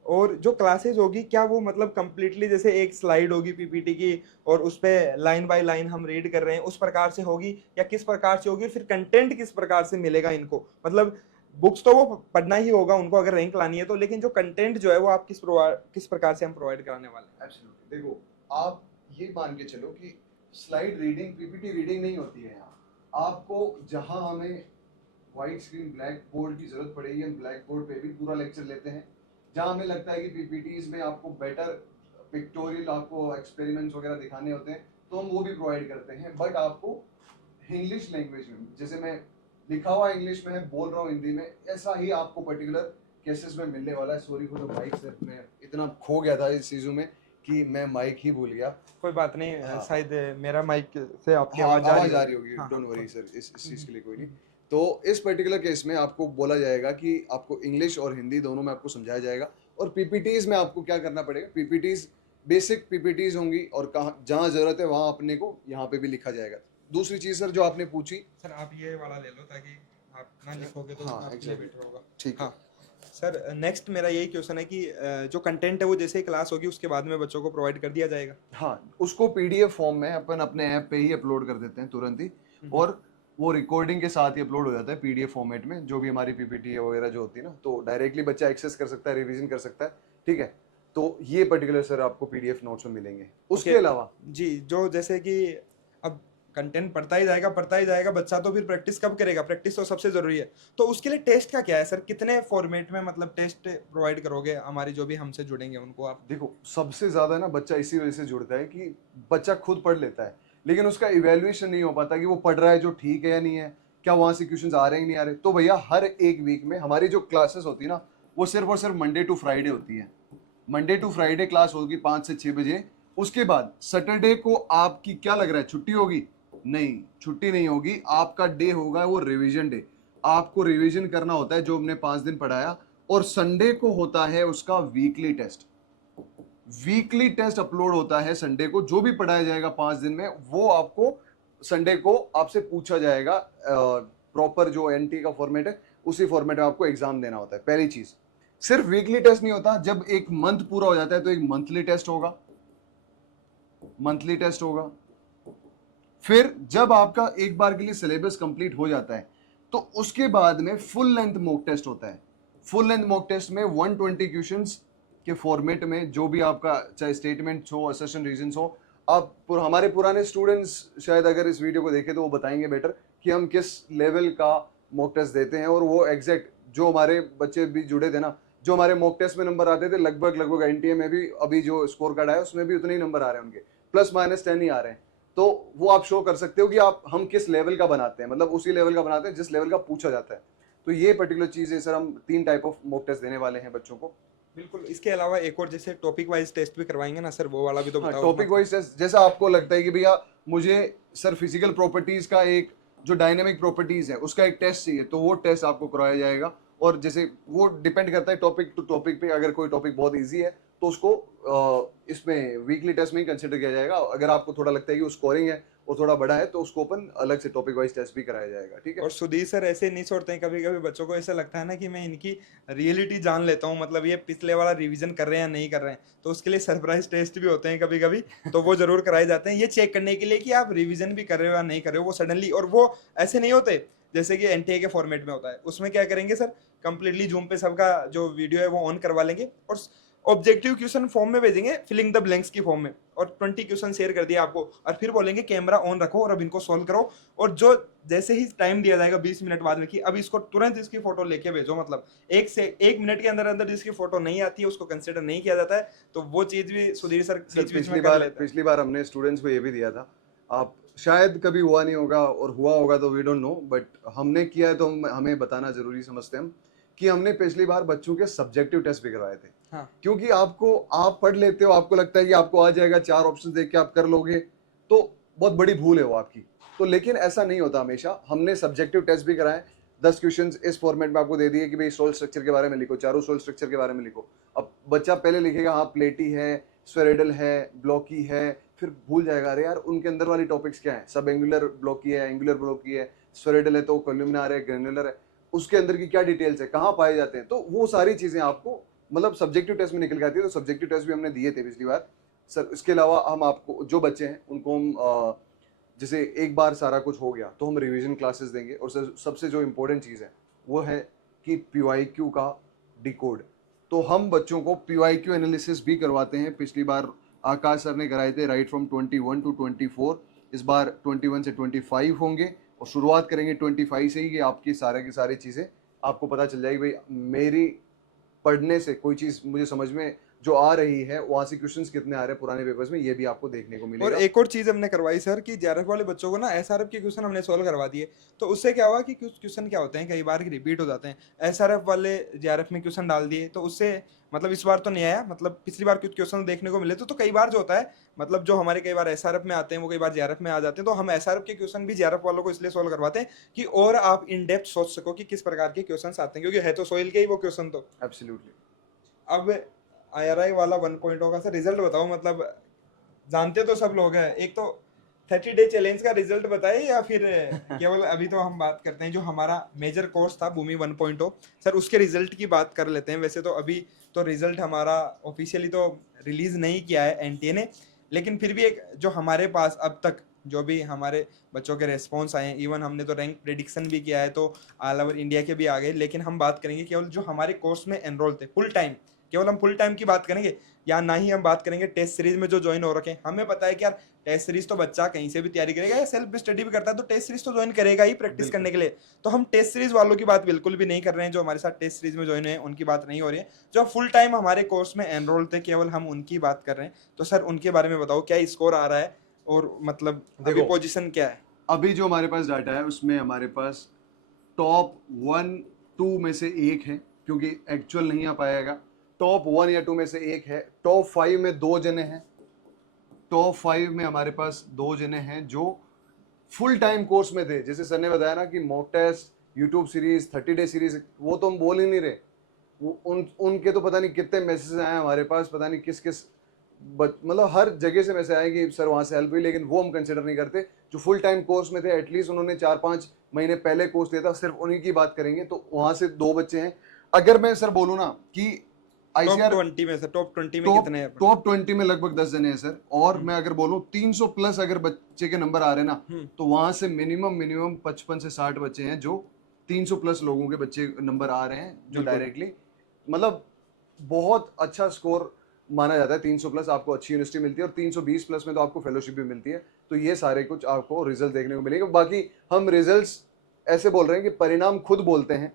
और जो क्लासेस होगी क्या वो मतलब कंप्लीटली जैसे एक स्लाइड होगी PPT की और उस पे लाइन बाय लाइन हम रीड कर रहे हैं उस प्रकार से होगी, या किस प्रकार से होगी, फिर कंटेंट किस प्रकार से मिलेगा इनको। मतलब बुक्स तो वो पढ़ना ही होगा उनको अगर रैंक लानी है तो, लेकिन जो कंटेंट जो है वो आप किस प्रकार से हम प्रोवाइड कराने वाले हैं। एब्सोल्युटली, देखो आप ये मान के चलो कि स्लाइड रीडिंग PPT रीडिंग नहीं होती है यहाँ। आपको जहाँ हमें व्हाइट स्क्रीन ब्लैक बोर्ड की जरूरत पड़ेगी, हम ब्लैक बोर्ड पे भी पूरा लेक्चर लेते हैं। जहाँ हमें लगता है कि PPTs में आपको बेटर पिक्टोरियल, आपको एक्सपेरिमेंट्स वगैरह दिखाने होते हैं, तो हम वो भी प्रोवाइड करते हैं, बट आपको इंग्लिश लैंग्वेज में, जैसे मैं लिखा हुआ इंग्लिश में है, बोल रहा हूँ हिंदी में, ऐसा ही आपको पर्टिकुलर केसेस में मिलने वाला है। Sorry for the mic sir, मैं इतना खो गया था इस चीज़ों में कि मैं माइक ही भूल गया। कोई बात नहीं, हाँ। शायद मेरा माइक से आपकी हाँ, आवाज आ रही होगी, हाँ, डोंट हाँ, वरी सर, इस चीज़ के लिए कोई नहीं। तो इस पर्टिकुलर केस में आपको बोला जाएगा कि आपको इंग्लिश और हिंदी दोनों में आपको समझाया जाएगा, और PPTs में आपको क्या करना पड़ेगा, PPTs बेसिक PPTs होंगी, और कहाँ जहाँ ज़रूरत है वहाँ अपने को यहाँ पे भी लिखा जाएगा। दूसरी चीज़ सर जो आपने पूछी, सर आप ये वाला ले लो ताकि आप ना लिखोगे तो हाँ, आपके लिए exactly. बेटर होगा। ठीक है। हाँ सर, नेक्स्ट मेरा यही क्वेश्चन है कि जो कंटेंट है वो जैसे ही क्लास होगी उसके बाद में बच्चों को प्रोवाइड कर दिया जाएगा। हाँ, उसको PDF फॉर्म में अपन अपने ऐप पे ही अपलोड कर देते हैं तुरंत ही, और वो रिकॉर्डिंग के साथ ही अपलोड हो जाता है PDF फॉर्मेट में, जो भी हमारी PPT वगैरह जो होती है ना, तो डायरेक्टली बच्चा एक्सेस कर सकता है, रिवीजन कर सकता है। ठीक है, तो ये पर्टिकुलर सर आपको पीडीएफ नोट्स में मिलेंगे। उसके Okay. अलावा जी, जो जैसे कि अब कंटेंट पढ़ता ही जाएगा, बच्चा तो फिर प्रैक्टिस कब करेगा? प्रैक्टिस तो सबसे ज़रूरी है। तो उसके लिए टेस्ट का क्या है सर? कितने फॉर्मेट में मतलब टेस्ट प्रोवाइड करोगे हमारे जो भी हमसे जुड़ेंगे उनको आप? देखो, सबसे ज्यादा ना बच्चा इसी वजह से जुड़ता है कि बच्चा खुद पढ़ लेता है, लेकिन उसका इवेल्युएशन नहीं हो पाता कि वो पढ़ रहा है जो ठीक है या नहीं है, क्या वहां से क्वेश्चंस आ रहे हैं नहीं आ रहे। तो भैया हर एक वीक में हमारी जो क्लासेस होती है ना, वो सिर्फ और सिर्फ मंडे टू फ्राइडे होती है। मंडे टू फ्राइडे क्लास होगी 5 से 6 बजे। उसके बाद सैटरडे को आपकी क्या लग रहा है, छुट्टी होगी? नहीं, छुट्टी नहीं होगी। आपका डे होगा वो रिवीजन डे। आपको रिवीजन करना होता है जो हमने 5 दिन पढ़ाया, और संडे को होता है उसका weekly test. Weekly test upload होता है संडे को। जो भी पढ़ाया जाएगा 5 दिन में वो आपको संडे को आपसे पूछा जाएगा। प्रॉपर जो एनटी का फॉर्मेट है उसी फॉर्मेट में आपको एग्जाम देना होता है। पहली चीज, सिर्फ वीकली टेस्ट नहीं होता, जब एक मंथ पूरा हो जाता है तो एक मंथली टेस्ट होगा। मंथली टेस्ट होगा। फिर जब आपका एक बार के लिए सिलेबस कंप्लीट हो जाता है तो उसके बाद में फुल लेंथ मॉक टेस्ट होता है। फुल लेंथ मॉक टेस्ट में 120 क्वेश्चंस के फॉर्मेट में जो भी आपका चाहे स्टेटमेंट हो, असर्शन, रीजंस हो, आप हमारे पुराने स्टूडेंट्स शायद अगर इस वीडियो को देखें तो वो बताएंगे बेटर कि हम किस लेवल का मॉक टेस्ट देते हैं। और वो एग्जैक्ट जो हमारे बच्चे भी जुड़े थे ना, जो हमारे मॉक टेस्ट में नंबर आते थे, लगभग एनटीए में भी अभी जो स्कोर कार्ड आया उसमें भी उतने ही नंबर आ रहे हैं उनके, +- 10 ही आ रहे हैं। तो वो आप शो कर सकते हो कि आप हम किस लेवल का बनाते हैं, मतलब उसी लेवल का बनाते हैं जिस लेवल का पूछा जाता है। तो ये पर्टिकुलर चीज है सर, हम 3 टाइप ऑफ मॉक टेस्ट देने वाले हैं बच्चों को। बिल्कुल, इसके अलावा एक और जैसे टॉपिक वाइज टेस्ट भी करवाएंगे ना सर, वो वाला भी तो हाँ, बताओ। टॉपिक वाइज टेस्ट, जैसा आपको लगता है कि भैया मुझे सर फिजिकल प्रॉपर्टीज का एक जो डायनेमिक प्रॉपर्टीज है उसका एक टेस्ट चाहिए, तो वो टेस्ट आपको करवाया जाएगा। और जैसे वो डिपेंड करता है टॉपिक टू टॉपिक पे। अगर कोई टॉपिक बहुत इजी है तो उसको इसमें वीकली टेस्ट में ही कंसिडर किया जाएगा। अगर आपको थोड़ा लगता है कि वो स्कोरिंग है वो थोड़ा बड़ा है तो उसको अपन अलग से टॉपिक वाइज टेस्ट भी कराया जाएगा। ठीक है। और सुधीर सर ऐसे नहीं छोड़ते हैं, कभी कभी बच्चों को ऐसा लगता है ना कि मैं इनकी रियलिटी जान लेता हूँ, मतलब ये पिछले वाला रिवीजन कर रहे हैं या नहीं कर रहे हैं, तो उसके लिए सरप्राइज टेस्ट भी होते हैं कभी कभी, तो वो जरूर कराए जाते हैं ये चेक करने के लिए कि आप रिवीजन भी कर रहे हो या नहीं कर रहे हो। वो सडनली, और वो ऐसे नहीं होते जैसे कि एनटीए के फॉर्मेट में होता है। उसमें क्या करेंगे सर, कंप्लीटली जूम पे सबका जो वीडियो है वो ऑन करवा लेंगे और ऑब्जेक्टिव क्वेश्चन फॉर्म में भेजेंगे, फिलिंग द ब्लैंक्स की फॉर्म में, और 20 क्वेश्चन शेयर कर दिया आपको, और फिर बोलेंगे कैमरा ऑन रखो और अब इनको सॉल्व करो। और जो जैसे ही टाइम दिया जाएगा 20 मिनट बाद में कि अब इसको तुरंत इसकी फोटो लेके भेजो, मतलब 1 मिनट के अंदर अंदर जिसकी फोटो नहीं आती है उसको कंसिडर नहीं किया जाता है। तो वो चीज भी सुधीर सर बीच बीच में कर लेते हैं। पिछली बार हमने स्टूडेंट्स को ये भी दिया था, आप शायद कभी हुआ नहीं होगा, और हुआ होगा तो वी डोंट नो, बट हमने किया है तो हमें बताना जरूरी समझते हैं हम कि हमने पिछली बार बच्चों के सब्जेक्टिव टेस्ट भी करवाए थे। हाँ। क्योंकि आप पढ़ लेते हो, आपको लगता है कि आपको आ जाएगा, 4 ऑप्शन देख के आप कर लोगे, तो बहुत बड़ी भूल है वो आपकी। तो लेकिन ऐसा नहीं होता हमेशा। हमने सब्जेक्टिव टेस्ट भी कराए, 10 क्वेश्चंस इस फॉर्मेट में आपको दे दिए कि भाई सोल स्ट्रक्चर के बारे में लिखो, चारों सोल स्ट्रक्चर के बारे में लिखो। अब बच्चा पहले लिखेगा हाँ प्लेटी है, स्फेरिडल है, ब्लॉकी है, फिर भूल जाएगा अरे यार उनके अंदर वाली टॉपिक्स क्या है, सब एंगुलर ब्लॉकी है, एंगुलर ब्लॉकी है, स्फेरिडल है तो कोलुमिनार है, ग्रेनुलर है, उसके अंदर की क्या डिटेल्स है, कहाँ पाए जाते हैं। तो वो सारी चीजें आपको मतलब सब्जेक्टिव टेस्ट में निकल के आती है। तो सब्जेक्टिव टेस्ट भी हमने दिए थे पिछली बार सर। इसके अलावा हम आपको जो बच्चे हैं उनको हम जैसे एक बार सारा कुछ हो गया तो हम रिवीजन क्लासेस देंगे। और सबसे जो इम्पोर्टेंट चीज़ है वो है कि पीवाईक्यू का डिकोड। तो हम बच्चों को पीवाईक्यू एनालिसिस भी करवाते हैं। पिछली बार आकाश सर ने कराए थे राइट फ्रॉम 21 to 24, इस बार 21 से 25 होंगे, और शुरुआत करेंगे 25 से ही कि आपकी सारे की सारी चीज़ें आपको पता चल जाएगी। भाई मेरी पढ़ने से कोई चीज़ मुझे समझ में जो आ रही है वहाँ से क्वेश्चंस कितने आ रहे हैं पुराने पेपर्स में, ये भी आपको देखने को और मिलेगा। एक और चीज हमने करवाई सर कि जेआरएफ वाले बच्चों को ना एसआरएफ के क्वेश्चन हमने सोल्व करवा दिए। तो उससे क्या हुआ कि कुछ क्वेश्चन क्या होते हैं कई बार रिपीट हो जाते हैं, एसआरएफ वाले जेआरएफ में क्वेश्चन डाल दिए, तो उससे मतलब इस बार तो नहीं आया, मतलब पिछली बार कुछ क्वेश्चन देखने को मिले। तो कई बार जो होता है, मतलब जो हमारे कई बार एसआरएफ में आते हैं वो कई बार जेआरएफ में आ जाते हैं, तो हम एसआरएफ के क्वेश्चन भी जेआरएफ वालों को इसलिए सोल्व करवाते हैं कि और आप इन डेप्थ सोच सको कि किस प्रकार के क्वेश्चन आते हैं, क्योंकि है तो सोइल के ही वो क्वेश्चन। तो एब्सोल्युटली। अब आईआरआई वाला 1.0 का सर रिजल्ट बताओ, मतलब जानते तो सब लोग हैं, एक तो 30 डे चैलेंज का रिजल्ट बताए या फिर केवल अभी तो हम बात करते हैं जो हमारा मेजर कोर्स था भूमि 1.0 सर, उसके रिजल्ट की बात कर लेते हैं। वैसे तो अभी तो रिजल्ट हमारा ऑफिशियली तो रिलीज नहीं किया है एनटीए ने, लेकिन फिर भी एक जो हमारे पास अब तक जो भी हमारे बच्चों के रेस्पॉन्स आए हैं, इवन हमने तो रैंक प्रेडिक्शन भी किया है तो ऑल ओवर इंडिया के भी आ गए, लेकिन हम बात करेंगे केवल जो हमारे कोर्स में एनरोल थे फुल टाइम, केवल हम फुल टाइम की बात करेंगे। या ना ही हम बात करेंगे टेस्ट सीरीज में जो ज्वाइन हो रखे हैं। हमें पता है कि यार टेस्ट सीरीज तो बच्चा कहीं से भी तैयारी करेगा या सेल्फ स्टडी भी करता है तो टेस्ट सीरीज तो ज्वाइन करेगा ही प्रैक्टिस करने के लिए। तो हम टेस्ट सीरीज वालों की बात बिल्कुल भी नहीं कर रहे हैं, जो हमारे साथ टेस्ट सीरीज में ज्वाइन है उनकी बात नहीं हो रही है। जो फुल टाइम हमारे कोर्स में एनरोल थे केवल हम उनकी बात कर रहे हैं। तो सर उनके बारे में बताओ क्या स्कोर आ रहा है और मतलब अभी देखो, पोजीशन क्या है? अभी जो हमारे पास डाटा है उसमें हमारे पास टॉप 1-2 में से एक है, क्योंकि एक्चुअल नहीं आ पाएगा। टॉप 1 या 2 में से एक है। टॉप 5 में 2 जने हैं। टॉप 5 में हमारे पास 2 जने हैं जो फुल टाइम कोर्स में थे। जैसे सर ने बताया ना कि mock test, YouTube series, 30 day series, वो तो हम बोल ही नहीं रहे। वो उनके तो पता नहीं कितने मैसेज आए हमारे पास, पता नहीं किस किस मतलब हर जगह से मैसेज आए कि सर वहाँ से हेल्प हुई, लेकिन वो हम कंसिडर नहीं करते। जो फुल टाइम कोर्स में थे, एटलीस्ट उन्होंने 4-5 महीने पहले कोर्स लिया था, सिर्फ उन्हीं की बात करेंगे। तो वहाँ से 2 बच्चे हैं। अगर मैं सर बोलूँ ना कि आईसीआर टॉप 20 में से टॉप 20 में कितने हैं? टॉप 20 में लगभग 10 जने हैं सर। और मैं अगर बोलूँ 300 प्लस अगर बच्चे के नंबर आ रहे हैं ना, तो वहां से मिनिमम 55 से 60 बच्चे हैं जो 300 प्लस लोगों के बच्चे नंबर आ रहे हैं जो डायरेक्टली, मतलब बहुत अच्छा स्कोर माना जाता है। 300 प्लस आपको अच्छी यूनिवर्सिटी मिलती है और 320 प्लस में तो आपको फेलोशिप भी मिलती है। तो ये सारे कुछ आपको रिजल्ट देखने को मिलेंगे। बाकी हम रिजल्ट्स ऐसे बोल रहे हैं कि परिणाम खुद बोलते हैं,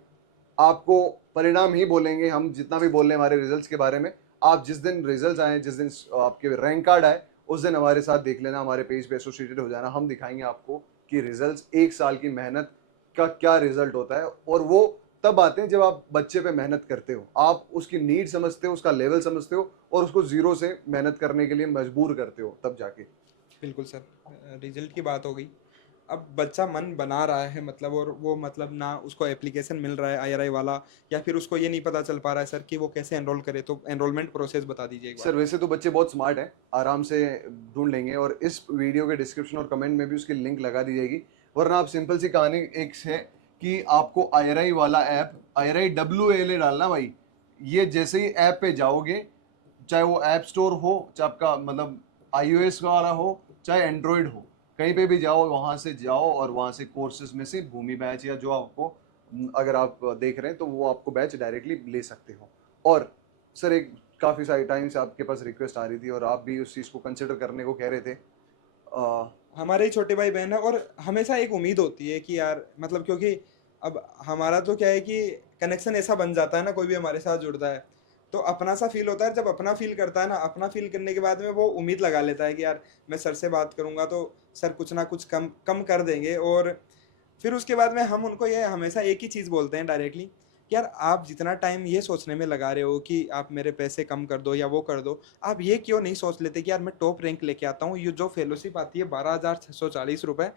आपको परिणाम ही बोलेंगे। हम जितना भी बोल रहे हैं हमारे रिजल्ट्स के बारे में, आप जिस दिन रिजल्ट्स आए, जिस दिन आपके रैंक कार्ड आए, उस दिन हमारे साथ देख लेना, हमारे पेज पे एसोसिएटेड हो जाना। हम दिखाएंगे आपको कि रिजल्ट्स 1 साल की मेहनत का क्या रिजल्ट होता है। और वो तब आते हैं जब आप बच्चे पे मेहनत करते हो, आप उसकी नीड समझते हो, उसका लेवल समझते हो और उसको जीरो से मेहनत करने के लिए मजबूर करते हो, तब जाके। बिल्कुल सर, रिजल्ट की बात हो गई। अब बच्चा मन बना रहा है मतलब, और वो मतलब ना उसको एप्लीकेशन मिल रहा है आईआरआई वाला, या फिर उसको ये नहीं पता चल पा रहा है सर कि वो कैसे एनरोल करे, तो एनरोलमेंट प्रोसेस बता दीजिए एक बार। सर वैसे तो बच्चे बहुत स्मार्ट हैं, आराम से ढूंढ लेंगे और इस वीडियो के डिस्क्रिप्शन और कमेंट में भी उसकी लिंक लगा दी जाएगी। वरना आप सिंपल सी कहानी एक है कि आपको आईआरआई वाला ऐप, आईआरआई WALA डालना भाई। ये जैसे ही ऐप पे जाओगे, चाहे वो ऐप स्टोर हो, चाहे आपका मतलब iOS वाला हो, चाहे एंड्रॉयड हो, कहीं पे भी जाओ, वहाँ से जाओ और वहाँ से कोर्सेज में से भूमि बैच या जो आपको अगर आप देख रहे हैं तो वो आपको बैच डायरेक्टली ले सकते हो। और सर एक काफ़ी सारे टाइम से आपके पास रिक्वेस्ट आ रही थी और आप भी उस चीज़ को कंसिडर करने को कह रहे थे। हमारे ही छोटे भाई बहन है, और हमेशा एक उम्मीद होती है कि यार मतलब, क्योंकि अब हमारा तो क्या है कि कनेक्शन ऐसा बन जाता है ना, कोई भी हमारे साथ जुड़ता है तो अपना सा फील होता है। जब अपना फील करता है ना, अपना फील करने के बाद में वो उम्मीद लगा लेता है कि यार मैं सर से बात करूंगा तो सर कुछ ना कुछ कम कम कर देंगे। और फिर उसके बाद में हम उनको ये हमेशा एक ही चीज़ बोलते हैं डायरेक्टली कि यार आप जितना टाइम ये सोचने में लगा रहे हो कि आप मेरे पैसे कम कर दो या वो कर दो, आप ये क्यों नहीं सोच लेते कि यार मैं टॉप रैंक लेके आता हूँ। ये जो फेलोशिप आती है 12,640 रुपये,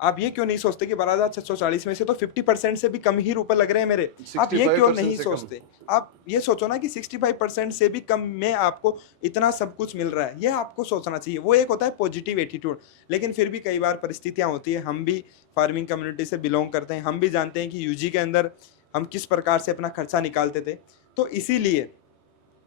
आप ये क्यों नहीं सोचते कि 12,640 में से तो 50% से भी कम ही रुपए लग रहे हैं मेरे। आप ये क्यों 65% नहीं से कम। सोचते? आप ये सोचो ना कि 65% से भी कम में आपको इतना सब कुछ मिल रहा है, ये आपको सोचना चाहिए। वो एक होता है पॉजिटिव एटीट्यूड। लेकिन फिर भी कई बार परिस्थितियां होती है, हम भी फार्मिंग कम्युनिटी से बिलोंग करते हैं, हम भी जानते हैं कि यूजी के अंदर हम किस प्रकार से अपना खर्चा निकालते थे। तो इसीलिए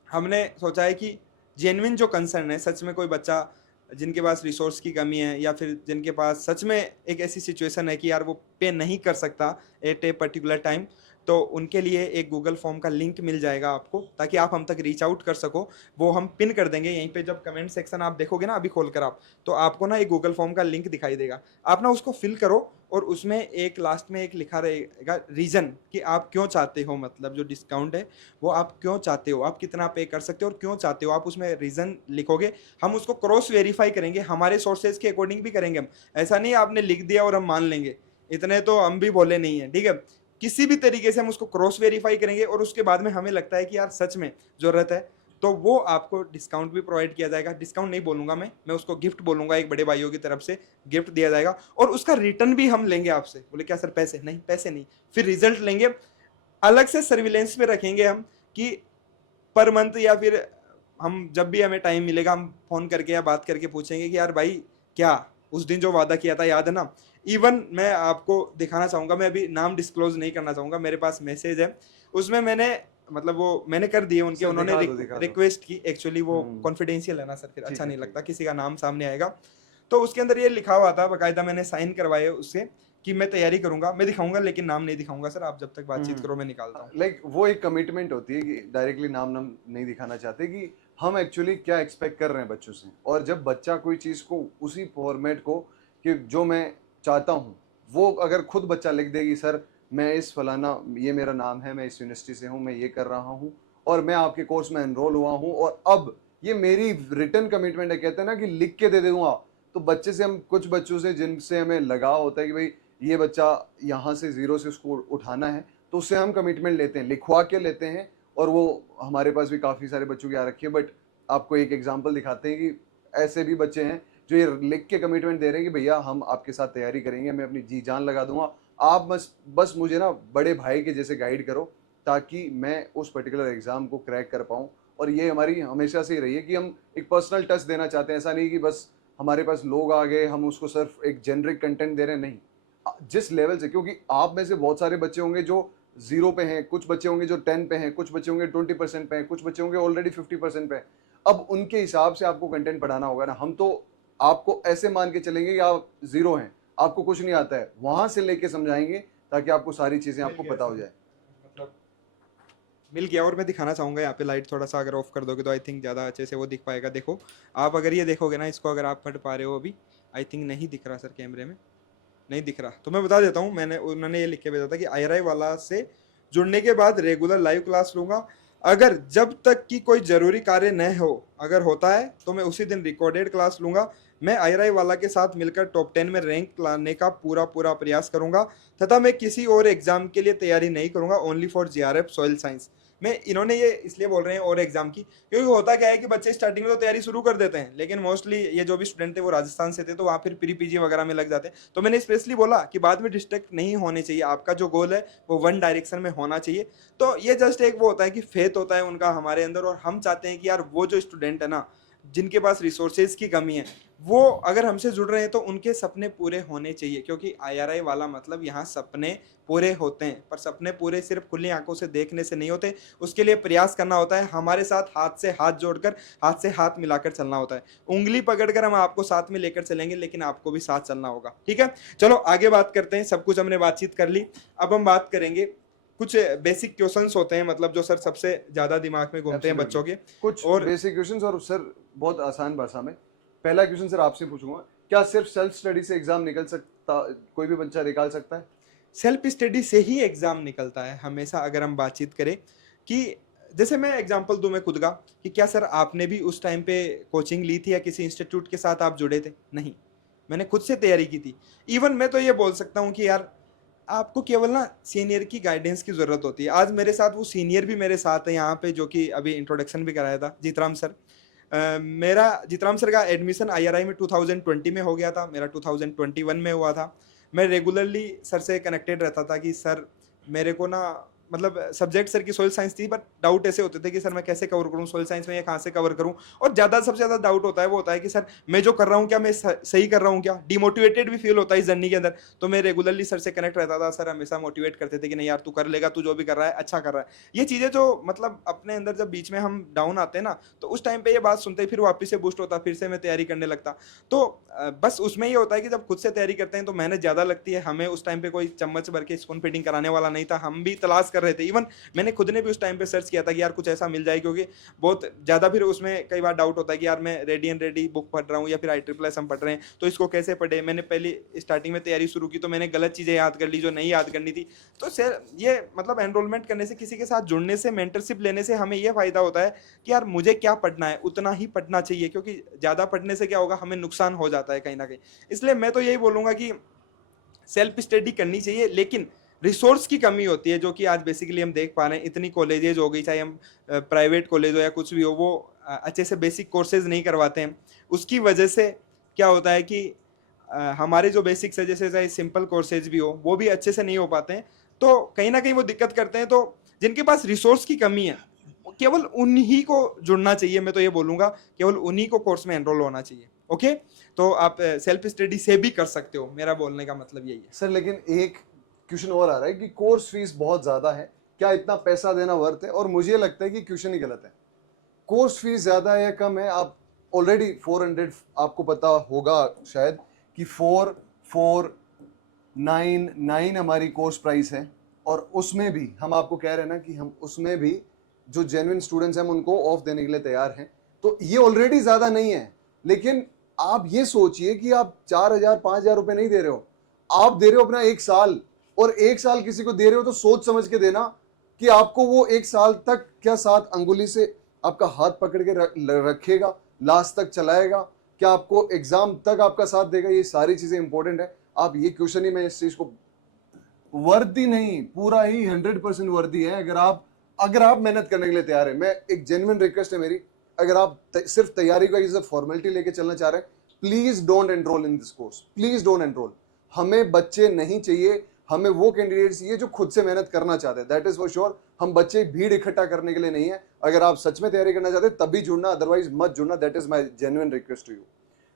हमने सोचा है कि जेन्युइन जो कंसर्न है, सच में कोई बच्चा जिनके पास रिसोर्स की कमी है या फिर जिनके पास सच में एक ऐसी सिचुएशन है कि यार वो पे नहीं कर सकता एट ए पर्टिकुलर टाइम, तो उनके लिए एक गूगल फॉर्म का लिंक मिल जाएगा आपको, ताकि आप हम तक रीच आउट कर सको। वो हम पिन कर देंगे यहीं पे। जब कमेंट सेक्शन आप देखोगे ना अभी खोलकर आप, तो आपको ना एक गूगल फॉर्म का लिंक दिखाई देगा। आप ना उसको फिल करो और उसमें एक लास्ट में एक लिखा रहेगा रीज़न कि आप क्यों चाहते हो, मतलब जो डिस्काउंट है वो आप क्यों चाहते हो, आप कितना पे कर सकते हो और क्यों चाहते हो। आप उसमें रीज़न लिखोगे, हम उसको क्रॉस वेरीफाई करेंगे, हमारे सोर्सेज के अकॉर्डिंग भी करेंगे हम। ऐसा नहीं आपने लिख दिया और हम मान लेंगे, इतने तो हम भी बोले नहीं है, ठीक है। किसी भी तरीके से हम उसको क्रॉस वेरीफाई करेंगे और उसके बाद में हमें लगता है कि यार सच में ज़रूरत है, तो वो आपको डिस्काउंट भी प्रोवाइड किया जाएगा। डिस्काउंट नहीं बोलूँगा मैं उसको गिफ्ट बोलूँगा, एक बड़े भाइयों की तरफ से गिफ्ट दिया जाएगा। और उसका रिटर्न भी हम लेंगे आपसे। बोले क्या सर पैसे? नहीं, पैसे नहीं, फिर रिजल्ट लेंगे। अलग से सर्विलेंस पे रखेंगे हम कि पर मंथ या फिर हम जब भी हमें टाइम मिलेगा हम फ़ोन करके या बात करके पूछेंगे कि यार भाई क्या उस दिन जो वादा किया था याद है ना। इवन मैं आपको दिखाना चाहूँगा, मैं अभी नाम डिस्क्लोज नहीं करना चाहूँगा, मेरे पास मैसेज है उसमें मैंने मतलब वो मैंने कर दिए उनके, उन्होंने दिखा दो। रिक्वेस्ट की। एक्चुअली वो कॉन्फिडेंशियल है ना सर, फिर अच्छा नहीं लगता किसी का नाम सामने आएगा। तो उसके अंदर ये लिखा हुआ था बाकायदा, मैंने साइन करवाए उससे कि मैं तैयारी करूंगा, मैं दिखाऊंगा लेकिन नाम नहीं दिखाऊंगा सर, आप जब तक बातचीत करो मैं निकालता हूँ। लाइक वो एक कमिटमेंट होती है कि डायरेक्टली नाम नहीं दिखाना चाहते कि हम एक्चुअली क्या एक्सपेक्ट कर रहे हैं बच्चों से, और जब बच्चा कोई चीज़ को उसी फॉर्मेट को कि जो मैं चाहता हूँ, वो अगर खुद बच्चा लिख देगी सर मैं इस फलाना, ये मेरा नाम है, मैं इस यूनिवर्सिटी से हूँ, मैं ये कर रहा हूँ और मैं आपके कोर्स में एनरोल हुआ हूँ और अब ये मेरी रिटर्न कमिटमेंट है, कहते हैं ना कि लिख के दे दूंगा। तो बच्चे से हम, कुछ बच्चों से जिनसे हमें लगाव होता है कि भाई ये बच्चा यहाँ से ज़ीरो से उसको उठाना है, तो उससे हम कमिटमेंट लेते हैं, लिखवा के लेते हैं। और वो हमारे पास भी काफ़ी सारे बच्चों की आ रखी है। बट आपको एक एग्जांपल दिखाते हैं कि ऐसे भी बच्चे हैं जो ये लिख के कमिटमेंट दे रहे हैं कि भैया हम आपके साथ तैयारी करेंगे, मैं अपनी जी जान लगा दूंगा, आप बस बस मुझे ना बड़े भाई के जैसे गाइड करो ताकि मैं उस पर्टिकुलर एग्ज़ाम को क्रैक कर पाऊँ। और ये हमारी हमेशा से ही रही है कि हम एक पर्सनल टच देना चाहते हैं। ऐसा नहीं कि बस हमारे पास लोग आ गए हम उसको सिर्फ एक जेनरिक कंटेंट दे रहे हैं, नहीं। जिस लेवल से, क्योंकि आप में से बहुत सारे बच्चे होंगे जो जीरो पे हैं, कुछ बच्चे होंगे जो 10 पे हैं, कुछ बच्चे होंगे 20% पे हैं, कुछ बच्चे होंगे ऑलरेडी 50% पे हैं। अब उनके हिसाब से आपको कंटेंट पढ़ाना होगा ना। हम तो आपको ऐसे मान के चलेंगे कि आप जीरो हैं, आपको कुछ नहीं आता है, वहां से लेके समझाएंगे ताकि आपको सारी चीजें आपको पता हो जाए। मतलब मिल गया। और मैं दिखाना चाहूँगा यहाँ पे लाइट थोड़ा सा अगर ऑफ कर दोगे तो आई थिंक ज़्यादा अच्छे से वो दिख पाएगा। देखो आप अगर ये देखोगे ना इसको, अगर आप पढ़ पा रहे हो अभी, आई थिंक नहीं दिख रहा सर, कैमरे में नहीं दिख रहा तो मैं बता देता हूँ। उन्होंने ये लिख के भेजा था कि IRI वाला से जुड़ने के बाद रेगुलर लाइव क्लास लूंगा, अगर जब तक कि कोई जरूरी कार्य न हो, अगर होता है तो मैं उसी दिन रिकॉर्डेड क्लास लूंगा। मैं IRI वाला के साथ मिलकर टॉप 10 में रैंक लाने का पूरा प्रयास करूंगा तथा मैं किसी और एग्जाम के लिए तैयारी नहीं करूंगा, only for GRF soil science. मैं इन्होंने ये इसलिए बोल रहे हैं और एग्जाम की, क्योंकि होता क्या है कि बच्चे स्टार्टिंग में तो तैयारी शुरू कर देते हैं, लेकिन मोस्टली ये जो भी स्टूडेंट थे वो राजस्थान से थे, तो वहाँ फिर प्री PG वगैरह में लग जाते हैं। तो मैंने स्पेशली बोला कि बाद में डिस्ट्रैक्ट नहीं होने चाहिए, आपका जो गोल है वो वन डायरेक्शन में होना चाहिए। तो ये जस्ट एक वो होता है कि फेथ होता है उनका हमारे अंदर, और हम चाहते हैं कि यार वो जो स्टूडेंट है ना जिनके पास रिसोर्सेज की कमी है, वो अगर हमसे जुड़ रहे हैं तो उनके सपने पूरे होने चाहिए। क्योंकि IRI वाला मतलब यहाँ सपने पूरे होते हैं, पर सपने पूरे सिर्फ खुली आंखों से देखने से नहीं होते, उसके लिए प्रयास करना होता है, हमारे साथ हाथ से हाथ जोड़कर, हाथ से हाथ मिलाकर चलना होता है। उंगली पकड़कर हम आपको साथ में लेकर चलेंगे, लेकिन आपको भी साथ चलना होगा। ठीक है, चलो आगे बात करते हैं। सब कुछ हमने बातचीत कर ली, अब हम बात करेंगे कुछ बेसिक क्वेश्चंस होते हैं, मतलब जो सर सबसे ज्यादा दिमाग में घूमते हैं बच्चों के। कुछ और बेसिक क्वेश्चंस, और सर बहुत आसान भाषा में। पहला क्वेश्चन सर आपसे पूछूंगा, क्या सिर्फ सेल्फ स्टडी से एग्जाम निकल सकता, कोई भी बच्चा निकाल सकता है? सेल्फ स्टडी से ही एग्जाम निकलता है हमेशा। अगर हम बातचीत करें कि जैसे मैं एग्जांपल दूं मैं खुद का, कि क्या सर आपने भी उस टाइम पे कोचिंग ली थी या किसी इंस्टीट्यूट के साथ आप जुड़े थे? नहीं, मैंने खुद से तैयारी की थी। इवन मैं तो ये बोल सकता हूँ कि यार आपको केवल ना सीनियर की गाइडेंस की जरूरत होती है। आज मेरे साथ वो सीनियर भी मेरे साथ है यहाँ पे, जो कि अभी इंट्रोडक्शन भी कराया था, जीतराम सर। मेरा जीतराम सर का एडमिशन IRI में 2020 में हो गया था, मेरा 2021 में हुआ था। मैं रेगुलरली सर से कनेक्टेड रहता था कि सर मेरे को ना, मतलब सब्जेक्ट सर की सोयल साइंस थी, बट डाउट ऐसे होते थे कि सर मैं कैसे कवर करूं सोयल साइंस में, या कहाँ से कवर करूं। और ज़्यादा सबसे ज़्यादा डाउट होता है वो होता है कि सर मैं जो कर रहा हूँ क्या मैं सही कर रहा हूँ क्या, डिमोटिवेटेड भी फील होता है इस जर्नी के अंदर। तो मैं रेगुलरली सर से कनेक्ट रहता था, सर हमेशा मोटिवेट करते थे कि नहीं यार तू कर लेगा, तू जो भी कर रहा है अच्छा कर रहा है। ये चीज़ें जो मतलब अपने अंदर जब बीच में हम डाउन आते हैं ना, तो उस टाइम पे ये बात सुनते फिर वापस से बूस्ट होता, फिर से मैं तैयारी करने लगता। तो बस उसमें ये होता है कि जब खुद से तैयारी करते हैं तो मेहनत ज़्यादा लगती है। हमें उस टाइम पे कोई चम्मच भर के स्पून फीडिंग कराने वाला नहीं था, हम भी तलाश कर रहे थे। इवन मैंने खुद ने भी उस टाइम पे सर्च किया था कि यार कुछ ऐसा मिल जाए, क्योंकि बहुत ज़्यादा फिर उसमें कई बार डाउट होता है कि यार मैं रेडी बुक पढ़ रहा हूँ या फिर ISSS हम पढ़ रहे हैं, तो इसको कैसे पढ़े। मैंने पहली स्टार्टिंग में तैयारी शुरू की तो मैंने गलत चीज़ें याद कर ली जो नहीं याद करनी थी। तो सर ये मतलब एनरोलमेंट करने से, किसी के साथ जुड़ने से, मेंटरशिप लेने से हमें ये फ़ायदा होता है कि यार मुझे क्या पढ़ना है उतना ही पढ़ना चाहिए, क्योंकि ज़्यादा पढ़ने से क्या होगा, हमें नुकसान हो जाता है कहीं ना कहीं। इसलिए मैं तो यही बोलूँगा कि सेल्फ स्टडी करनी चाहिए, लेकिन रिसोर्स की कमी होती है, जो कि आज बेसिकली हम देख पा रहे हैं। इतनी कॉलेजेज हो गई, चाहे हम प्राइवेट कॉलेज हो या कुछ भी हो, वो अच्छे से बेसिक कोर्सेज नहीं करवाते हैं। उसकी वजह से क्या होता है कि हमारे जो बेसिक्स है, जैसे चाहे सिंपल कोर्सेज भी हो, वो भी अच्छे से नहीं हो पाते हैं। तो कहीं ना कहीं वो दिक्कत करते हैं। तो जिनके पास रिसोर्स की कमी है केवल उन्हीं को जुड़ना चाहिए। मैं तो ये बोलूँगा केवल उन्हीं को कोर्स में एनरोल होना चाहिए। ओके, तो आप सेल्फ स्टडी से भी कर सकते हो, मेरा बोलने का मतलब यही है सर। लेकिन एक क्वेश्चन और आ रहा है कि कोर्स फीस बहुत ज़्यादा है, क्या इतना पैसा देना वर्थ है? और मुझे लगता है कि क्वेश्चन ही गलत है। कोर्स फीस ज़्यादा है या कम है, आप ऑलरेडी 400, आपको पता होगा शायद कि 4499 हमारी कोर्स प्राइस है। और उसमें भी हम आपको कह रहे हैं ना कि हम उसमें भी जो जेन्युइन स्टूडेंट्स हैं हम उनको ऑफ देने के लिए तैयार हैं। तो ये ऑलरेडी ज्यादा नहीं है, लेकिन आप ये सोचिए कि आप 4,000 5,000 रुपए नहीं दे रहे हो, आप दे रहे हो अपना 1 साल, और 1 साल किसी को दे रहे हो तो सोच समझ के देना कि आपको वो 1 साल तक क्या 7 अंगुली से आपका हाथ पकड़ के रखेगा, लास्ट तक चलाएगा, क्या आपको एग्जाम तक आपका साथ देगा। ये सारी चीजें इंपॉर्टेंट है। आप ये क्वेश्चन ही, मैं इस चीज को वर्दी नहीं, पूरा ही 100% वर्दी है अगर आप मेहनत करने के लिए तैयार है। मैं एक जेन्युइन रिक्वेस्ट है मेरी, अगर आप सिर्फ तैयारी को एज अ फॉर्मेलिटी लेके चलना चाह रहे हैं, please don't enrol in this course, please don't enrol. हमें बच्चे नहीं चाहिए, हमें वो कैंडिडेट चाहिए जो खुद से मेहनत करना चाहते हैं, दैट इज फॉर श्योर। हम बच्चे भीड़ इकट्ठा करने के लिए नहीं है। अगर आप सच में तैयारी करना चाहते हैं तभी जुड़ना, अदरवाइज मत जुड़ना, that is my genuine request to you.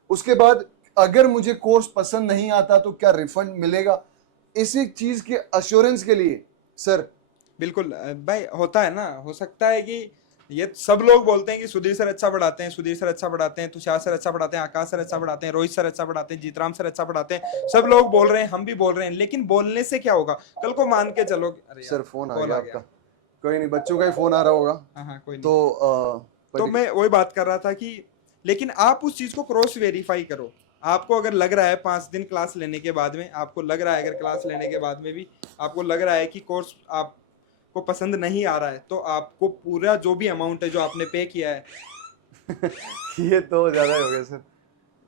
उसके बाद, अगर मुझे कोर्स पसंद नहीं आता तो क्या रिफंड मिलेगा, इसी चीज के अश्योरेंस के लिए सर। बिल्कुल भाई, होता है ना, हो सकता है कि ये सब लोग बोलते हैं कि सुधीर सर अच्छा पढ़ाते हैं, सुधीर सर अच्छा पढ़ाते हैं, तुषार सर अच्छा पढ़ाते हैं, आकाश सर अच्छा पढ़ाते हैं, रोहित सर अच्छा पढ़ाते हैं, जीतराम सर अच्छा पढ़ाते हैं, सब लोग बोल रहे हैं, हम भी बोल रहे हैं, लेकिन बोलने से क्या होगा? कल को मान के चलो, अरे सर फोन आ गया आपका, कोई नहीं, बच्चों का ही फोन आ रहा होगा। हाँ कोई नहीं। तो मैं वही बात कर रहा था कि लेकिन आप उस चीज को क्रॉस वेरीफाई करो। आपको अगर लग रहा है 5 दिन क्लास लेने के बाद में, आपको लग रहा है अगर क्लास लेने के बाद में भी आपको लग रहा है कि कोर्स आपको पसंद नहीं आ रहा है, तो आपको पूरा जो भी अमाउंट है जो आपने पे किया है ये तो ज्यादा हो गया सर,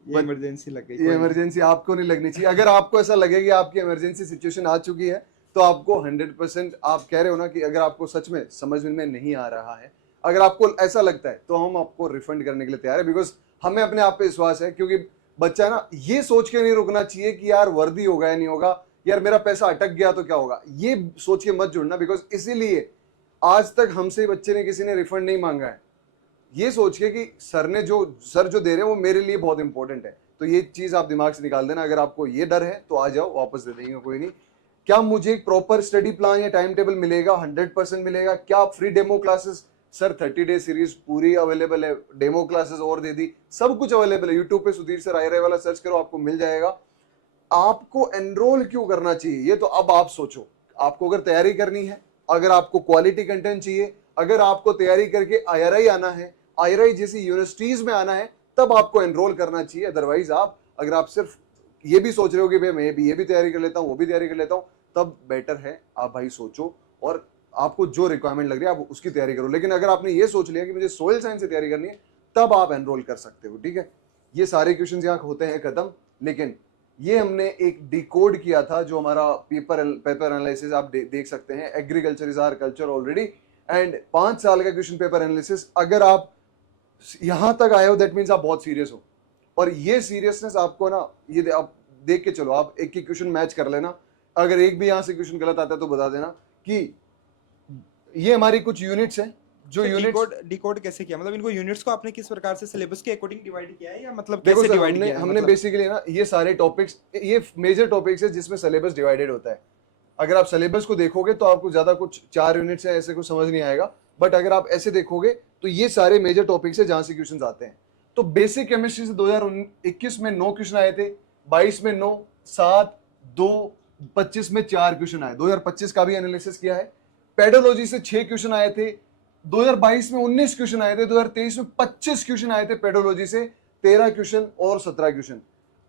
ये इमरजेंसी लग गई। ये इमरजेंसी आपको नहीं लगनी चाहिए। अगर आपको ऐसा लगे कि आपकी इमरजेंसी सिचुएशन आ चुकी है, तो आपको 100%, आप कह रहे हो ना कि अगर आपको सच में समझ में नहीं आ रहा है, अगर आपको ऐसा लगता है, तो हम आपको रिफंड करने के लिए तैयार है, बिकॉज हमें अपने आप पे विश्वास है। क्योंकि बच्चा है ना, ये सोच के नहीं रुकना चाहिए कि यार वर्दी होगा या नहीं होगा, यार मेरा पैसा अटक गया तो क्या होगा, ये सोच के मत जुड़ना। बिकॉज इसीलिए आज तक हमसे बच्चे ने किसी ने रिफंड नहीं मांगा है, ये सोच के कि सर जो दे रहे हैं वो मेरे लिए बहुत इंपॉर्टेंट है। तो ये चीज आप दिमाग से निकाल देना। अगर आपको ये डर है तो आ जाओ, वापस दे देंगे, कोई नहीं। क्या मुझे एक प्रॉपर स्टडी प्लान या टाइम टेबल मिलेगा? 100% मिलेगा। क्या free demo classes? Sir 30 day series पूरी अवेलेबल है, डेमो क्लासेस और दे दी, सब कुछ अवेलेबल है। यूट्यूब पे सुधीर सर आयरे वाला सर्च करो, आपको मिल जाएगा। आपको एनरोल क्यों करना चाहिए, ये तो अब आप सोचो। आपको अगर तैयारी करनी है, अगर आपको क्वालिटी कंटेंट चाहिए, अगर आपको तैयारी करके IRI आना है, IRI जैसी यूनिवर्सिटीज में आना है, तब आपको एनरोल करना चाहिए। अदरवाइज अगर आप सिर्फ ये भी सोच रहे हो कि भाई मैं भी ये भी तैयारी कर लेता हूँ, वो भी तैयारी कर लेता हूँ, तब बेटर है आप भाई सोचो और आपको जो रिक्वायरमेंट लग रही है आप उसकी तैयारी करो। लेकिन अगर आपने ये सोच लिया कि मुझे सोइल साइंस से तैयारी करनी है, तब आप एनरोल कर सकते हो, ठीक है। ये सारे क्वेश्चन यहाँ होते हैं खत्म। लेकिन ये हमने एक डिकोड किया था, जो हमारा पेपर एनालिसिस आप देख सकते हैं। Agriculture is our culture already, and 5 साल का क्वेश्चन पेपर एनालिसिस। अगर आप यहां तक आए हो, दैट मीन्स आप बहुत सीरियस हो। और ये सीरियसनेस आपको ना, ये आप देख के चलो, आप एक क्वेश्चन मैच कर लेना। अगर एक भी यहां से क्वेश्चन गलत आता है तो बता देना। कि ये हमारी कुछ यूनिट्स हैं, जो यूनिट डिकोड कैसे किया, मतलब इनको यूनिट्स को आपने किस प्रकार से सिलेबस के अकॉर्डिंग डिवाइड किया है, या मतलब देखो कैसे सर, डिवाइड किया है? हमने मतलब बेसिकली ना ये सारे टॉपिक्स, ये मेजर टॉपिक्स है जिसमें सिलेबस डिवाइडेड होता है। अगर आप सिलेबस को देखोगे तो आपको ज्यादा कुछ 4 यूनिट्स है ऐसे कुछ समझ नहीं आएगा, बट अगर आप ऐसे देखोगे तो ये सारे मेजर टॉपिक्स है जहां से क्वेश्चन आते हैं। तो बेसिक केमिस्ट्री से 2021 में 9 क्वेश्चन आए थे, 22 में 9, 7, 2, 25 में 4 क्वेश्चन आए। 2025 का भी एनालिसिस किया है। पेडोलॉजी से 6 क्वेश्चन आए थे, 2022 में 19 क्वेश्चन आए थे, 2023 में 25 क्वेश्चन आए थे पेडोलॉजी से, 13 क्वेश्चन और 17 क्वेश्चन।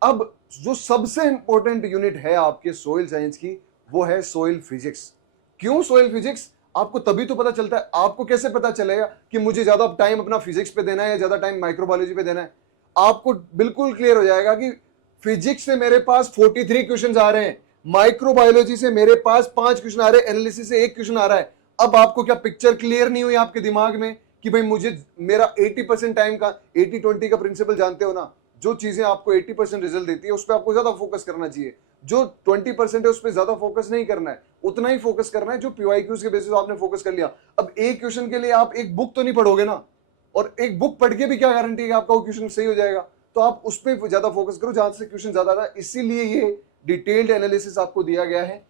अब जो सबसे इंपॉर्टेंट यूनिट है आपके सोइल साइंस की, वो है सोइल फिजिक्स। क्यों सोइल फिजिक्स? आपको तभी तो पता चलता है। आपको कैसे पता चलेगा कि मुझे ज्यादा टाइम अपना फिजिक्स पे देना है या ज्यादा टाइम माइक्रोबायोलॉजी पे देना है? आपको बिल्कुल क्लियर हो जाएगा कि फिजिक्स से मेरे पास 43 क्वेश्चन आ रहे हैं, माइक्रोबायोलॉजी से मेरे पास 5 क्वेश्चन आ रहे हैं, एनालिसिस से 1 क्वेश्चन आ रहा है। अब आपको क्या पिक्चर क्लियर नहीं हुई आपके दिमाग में कि भाई मुझे मेरा 80% टाइम का 80-20 का प्रिंसिपल जानते हो ना? जो चीजें आपको 80% रिजल्ट देती है उस पर आपको ज्यादा फोकस करना चाहिए। जो 20% है उस पर ज्यादा फोकस नहीं करना है, उतना ही फोकस करना है जो PYQs के बेसिस पे आपने फोकस कर लिया। अब एक क्वेश्चन के लिए आप एक बुक तो नहीं पढ़ोगे ना, और एक बुक पढ़ के भी क्या गारंटी है कि आपका वो क्वेश्चन सही हो जाएगा? तो आप उस पर ज्यादा फोकस करो जहां से क्वेश्चन ज्यादा आता है। इसीलिए ये डिटेल्ड एनालिसिस आपको दिया गया है।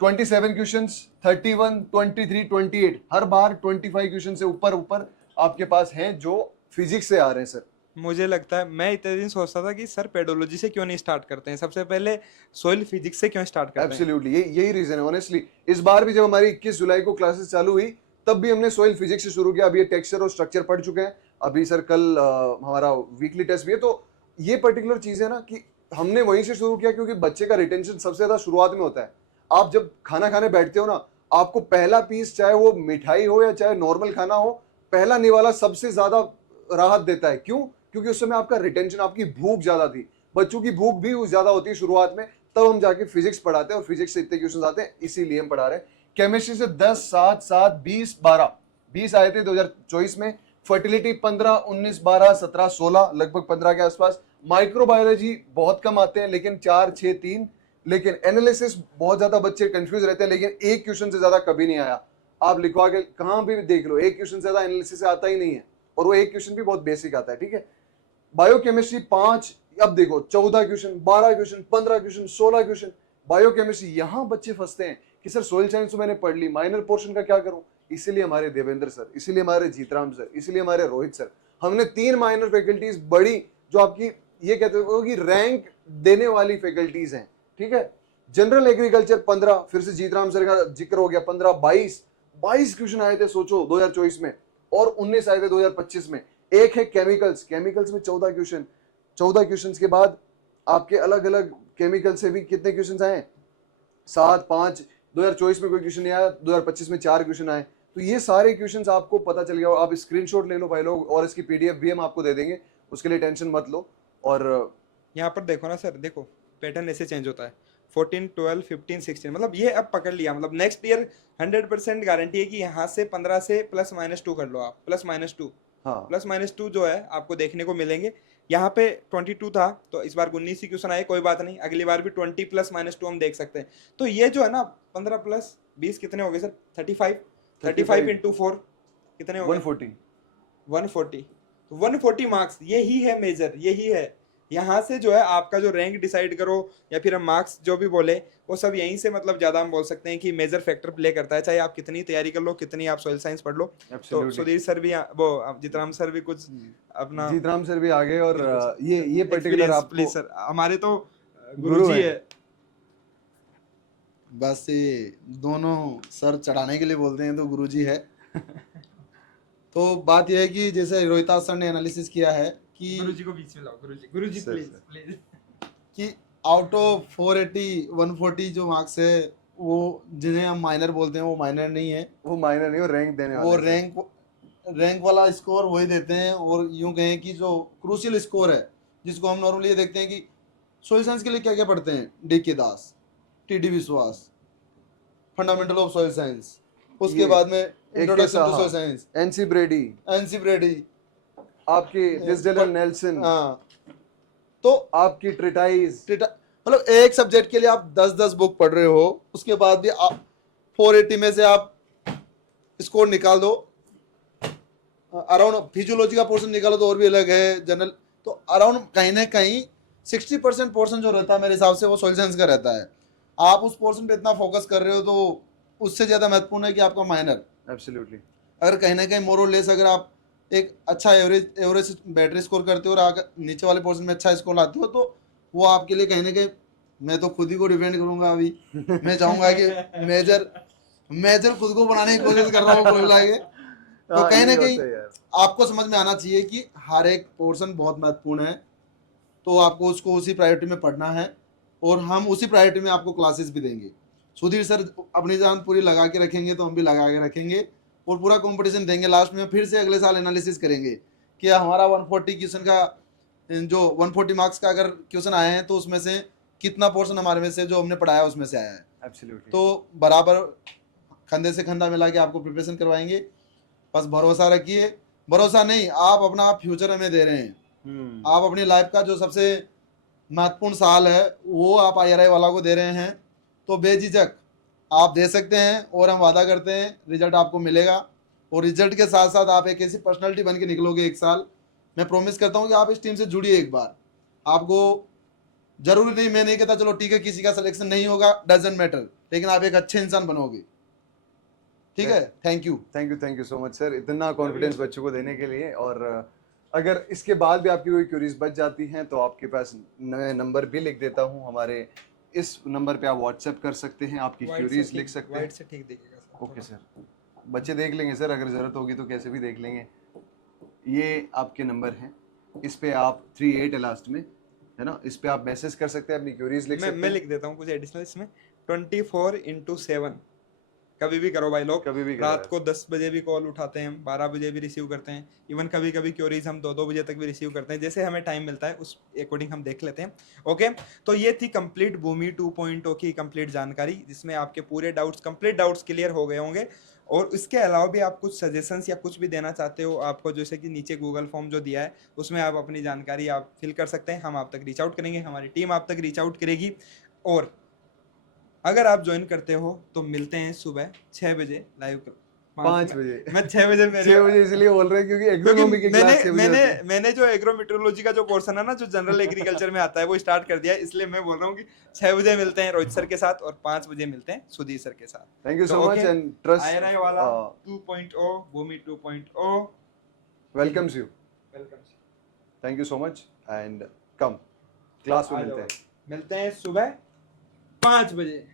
27 क्वेश्चंस, 31, 23, 28, हर बार 25 क्वेश्चन से ऊपर आपके पास हैं जो फिजिक्स से आ रहे हैं। सर मुझे लगता है, मैं इतने दिन सोचता था कि सर पेडोलॉजी से क्यों नहीं स्टार्ट करते हैं, सबसे पहले सोइल फिजिक्स से क्यों स्टार्ट करते हैं? एब्सोल्युटली यही रीजन है ऑनेस्टली। इस बार भी जब हमारी 21 जुलाई को क्लासेस चालू हुई, तब भी हमने सोइल फिजिक्स से शुरू किया। अभी ये टेक्सचर और स्ट्रक्चर पढ़ चुके हैं। अभी सर कल हमारा वीकली टेस्ट भी है। तो ये पर्टिकुलर चीज़ है ना कि हमने वहीं से शुरू किया, क्योंकि बच्चे का रिटेंशन सबसे ज़्यादा शुरुआत में होता है। आप जब खाना खाने बैठते हो ना, आपको पहला पीस, चाहे वो मिठाई हो या चाहे नॉर्मल खाना हो, पहला निवाला सबसे ज़्यादा राहत देता है। क्यों? क्योंकि उस समय आपका रिटेंशन, आपकी भूख ज़्यादा थी। बच्चों की भूख भी ज़्यादा होती है शुरुआत में, तब हम जाके फिजिक्स पढ़ाते हैं और फिजिक्स से इतने क्वेश्चन आते हैं, इसीलिए हम पढ़ा रहे हैं। केमिस्ट्री से 10, 7, 7, 20, 12 20 आए थे 2024 में। फर्टिलिटी 15, 19, 12, 17, 16, लगभग 15 के आसपास। माइक्रोबायोलॉजी बहुत कम आते हैं, लेकिन 4, 6, 3। लेकिन एनालिसिस बहुत ज्यादा बच्चे कंफ्यूज रहते हैं, लेकिन एक क्वेश्चन से ज्यादा कभी नहीं आया। आप लिखवा के कहां भी देख लो, एक क्वेश्चन से ज्यादा एनालिसिस से आता ही नहीं है, और वो एक क्वेश्चन भी बहुत बेसिक आता है। ठीक है। बायोकेमिस्ट्री 5, अब देखो 14 question, 12 question, 15 question, 16 question. Biochemistry, यहां बच्चे फंसते हैं कि सर सोइल साइंस तो मैंने पढ़ ली, माइनर पोर्शन का क्या करूं। इसीलिए हमारे देवेंद्र सर, इसीलिए हमारे जीतराम सर, इसीलिए हमारे रोहित सर, हमने 3 माइनर फैकल्टीज बड़ी, जो आपकी ये कहते हो कि रैंक देने वाली फैकल्टीज हैं। ठीक है। जनरल एग्रीकल्चर 15, फिर से जीतराम सर का जिक्र हो गया, 15, 22 क्वेश्चन आए थे सोचो 2024 में, और 19 आए थे 2025 में। एक है केमिकल्स, केमिकल्स में 14 क्वेश्चन। 14 क्वेश्चन के बाद आपके अलग अलग केमिकल से भी कितने क्वेश्चन आए? 7, 5। 2024 में कोई क्वेश्चन नहीं आया, 2025 में 4 क्वेश्चन आए। तो ये सारे क्वेश्चंस आपको पता चल गया। आप स्क्रीनशॉट ले लो भाई लोग, और इसकी पीडीएफ भी हम आपको दे देंगे, उसके लिए टेंशन मत लो। और यहाँ पर देखो ना सर, देखो पैटर्न ऐसे चेंज होता है, 14, 12, 15, 16, मतलब ये अब पकड़ लिया, मतलब नेक्स्ट ईयर 100% गारंटी है कि यहाँ से 15 से +-2 कर लो आप, +-2, हाँ, +-2 जो है आपको देखने को मिलेंगे। यहाँ पे 22 था, तो इस बार 19 ही क्वेश्चन आए, कोई बात नहीं, अगली बार भी 20 +-2 हम देख सकते हैं। तो ये जो है ना 15 + 20 कितने हो गए सर? 35 इंटू 4 कितने हो गए? 140। 140। तो 140 मार्क्स, यही है मेजर, यही है। यहाँ से जो है आपका जो रैंक डिसाइड करो, या फिर हम मार्क्स जो भी बोले, वो सब यहीं से मतलब ज़्यादा हम बोल सकते हैं कि मेजर फैक्टर प्ले करता है। चाहे आप कितनी तैयारी कर लो, कितनी आप सोइल साइंस पढ़ लो। तो Absolutely. सुधीर सर भी वो जीतराम सर भी कुछ अपना जीतराम सर भी आ गए, और बिल्कुल सर, ये पर्टिकुलर एक्सपीरियंस आपको प्लीज सर, हमारे तो गुरु गुरुजी हैं। है। बस ये दोनों सर चढ़ाने के लिए बोलते हैं, तो गुरुजी है। तो बात यह है कि जैसे रोहिताज सर ने एनालिसिस किया है कि गुरुजी को बीच में लाओ, गुरुजी सर, प्लीज सर। प्लीज। कि आउट ऑफ 480 140 जो मार्क्स है, वो जिन्हें हम माइनर बोलते हैं, वो माइनर नहीं है, वो माइनर नहीं, वो रैंक देने वो वाले हैं सर। रैंक वाला स्कोर वही देते हैं। और यूं कहें कि जो क्रूशियल स्कोर है, जिसको हम नॉर्मली ये देखते हैं कि सोइल साइंस के लिए क्या क्या पढ़ते हैं, D K. Das, T D. Biswas, fundamental of soil science, उसके ये बाद में एक introduction to Saha, soil science, N C Brady, N C Brady, आपके डिसडेलर नेल्सन, हाँ। तो आपकी ट्रिटाइज। मतलब एक सब्जेक्ट के लिए आप 10-10 बुक पढ़ रहे हो, उसके बाद भी आप 480 में से आप स्कोर निकाल दो। अराउंड फिजियोलॉजी का पोर्शन निकालो तो और भी अलग है, जनरल। तो अराउंड कहीं ना कहीं 60% पोर्शन जो रहता है मेरे हिसाब से, वो सोइल साइंस का रहता है। आप उस पोर्शन पे इतना फोकस कर रहे हो, तो उससे ज़्यादा महत्वपूर्ण है कि आपका माइनर। एब्सोल्युटली। अगर कहीं ना कहीं मोर और लेस अगर आप एक अच्छा एवरेज बैटरी स्कोर करते हो और अगर नीचे वाले पोर्शन में अच्छा स्कोर लाते हो, तो वो आपके लिए कहीं ना कहीं, मैं तो खुद ही को डिपेंड करूंगा अभी। मैं चाहूंगा कि मेजर खुद को बनाने की कोशिश कर रहा हूँ कुल मिला के। तो हाँ, कहीं ना ये कहीं होता है यार। आपको समझ में आना चाहिए कि हर एक पोर्शन बहुत महत्वपूर्ण है, तो आपको उसको उसी प्रायोरिटी में पढ़ना है, और हम उसी प्रायोरिटी में आपको क्लासेस भी देंगे। सुधीर सर अपनी जान पूरी लगा के रखेंगे, तो हम भी लगा के रखेंगे, और पूरा कंपटीशन देंगे। लास्ट में फिर से अगले साल एनालिसिस करेंगे कि हमारा 140 क्वेश्चन का, जो 140 मार्क्स का अगर क्वेश्चन आए हैं, तो उसमें से कितना पोर्शन हमारे में से जो हमने पढ़ाया उसमें से आया है। एब्सोल्युटली। तो बराबर कंधे से कंधा मिला के आपको प्रिपरेशन करवाएंगे। बस भरोसा रखिए, भरोसा नहीं, आप अपना फ्यूचर हमें दे रहे हैं। आप अपनी लाइफ का जो सबसे महत्वपूर्ण साल है, वो आप IRI वाला को दे रहे हैं। तो बेझिझक आप दे सकते हैं, और हम वादा करते हैं रिजल्ट आपको मिलेगा, और रिजल्ट के साथ साथ आप एक ऐसी पर्सनालिटी बन के निकलोगे एक साल। मैं प्रॉमिस करता हूँ कि आप इस टीम से जुड़िए एक बार। आपको जरूरी नहीं, मैं नहीं कहता चलो ठीक है किसी का सिलेक्शन नहीं होगा, डजेंट मैटर, लेकिन आप एक अच्छे इंसान बनोगे। ठीक है, thank you so much sir, इतना कॉन्फिडेंस बच्चों को देने के लिए। और अगर इसके बाद भी आपकी कोई क्यूरीज बच जाती हैं, तो आपके पास मैं नंबर भी लिख देता हूँ हमारे, इस नंबर पे आप व्हाट्सएप कर सकते हैं, आपकी क्यूरीज लिख सकते हैं। वाइट से ठीक दिखेगा सर। ओके सर, बच्चे देख लेंगे सर, अगर ज़रूरत होगी तो कैसे भी देख लेंगे। ये आपके नंबर हैं, इस पे आप 38 लास्ट में, है ना, इस पे आप मैसेज कर सकते हैं, अपनी क्यूरीज लिख सकते मैं हैं। लिख देता हूँ कुछ एडिशनल इसमें, 24/7 कभी भी करो भाई लोग। कभी भी करो रात यार। को 10 बजे भी कॉल उठाते हैं हम, 12 बजे भी रिसीव करते हैं, इवन कभी कभी क्योरीज हम 2-2 बजे तक भी रिसीव करते हैं, जैसे हमें टाइम मिलता है उस अकॉर्डिंग हम देख लेते हैं। ओके, तो ये थी कंप्लीट भूमि 2.0 की कंप्लीट जानकारी, जिसमें आपके पूरे डाउट्स, कंप्लीट डाउट्स क्लियर हो गए होंगे। और इसके अलावा भी आप कुछ सजेशंस या कुछ भी देना चाहते हो आपको, जैसे कि नीचे गूगल फॉर्म जो दिया है उसमें आप अपनी जानकारी आप फिल कर सकते हैं, हम आप तक रीच आउट करेंगे, हमारी टीम आप तक रीच आउट करेगी। और अगर आप ज्वाइन करते हो तो मिलते हैं सुबह 6 बजे लाइव। 5 बजे। मैं 6 बजे 6 बजे इसलिए बोल रहे हैं क्योंकि एग्रोनॉमी की क्लास 6 बजे मैंने होती है। मैंने जो एग्रोमेट्रोलॉजी का जो पोर्शन है ना, जो जनरल एग्रीकल्चर में आता है, वो स्टार्ट कर दिया है, इसलिए मैं बोल रहा हूँ कि 6 बजे मिलते हैं रोहित सर के साथ और 5 बजे मिलते हैं सुधीर सर के साथ। थैंक यू तो so much okay, and trust आयरा वाला 2.0 Bhoomi 2.0 welcomes you. Welcome. Thank you so much and कम क्लास में मिलते हैं। मिलते हैं सुबह 5 बजे।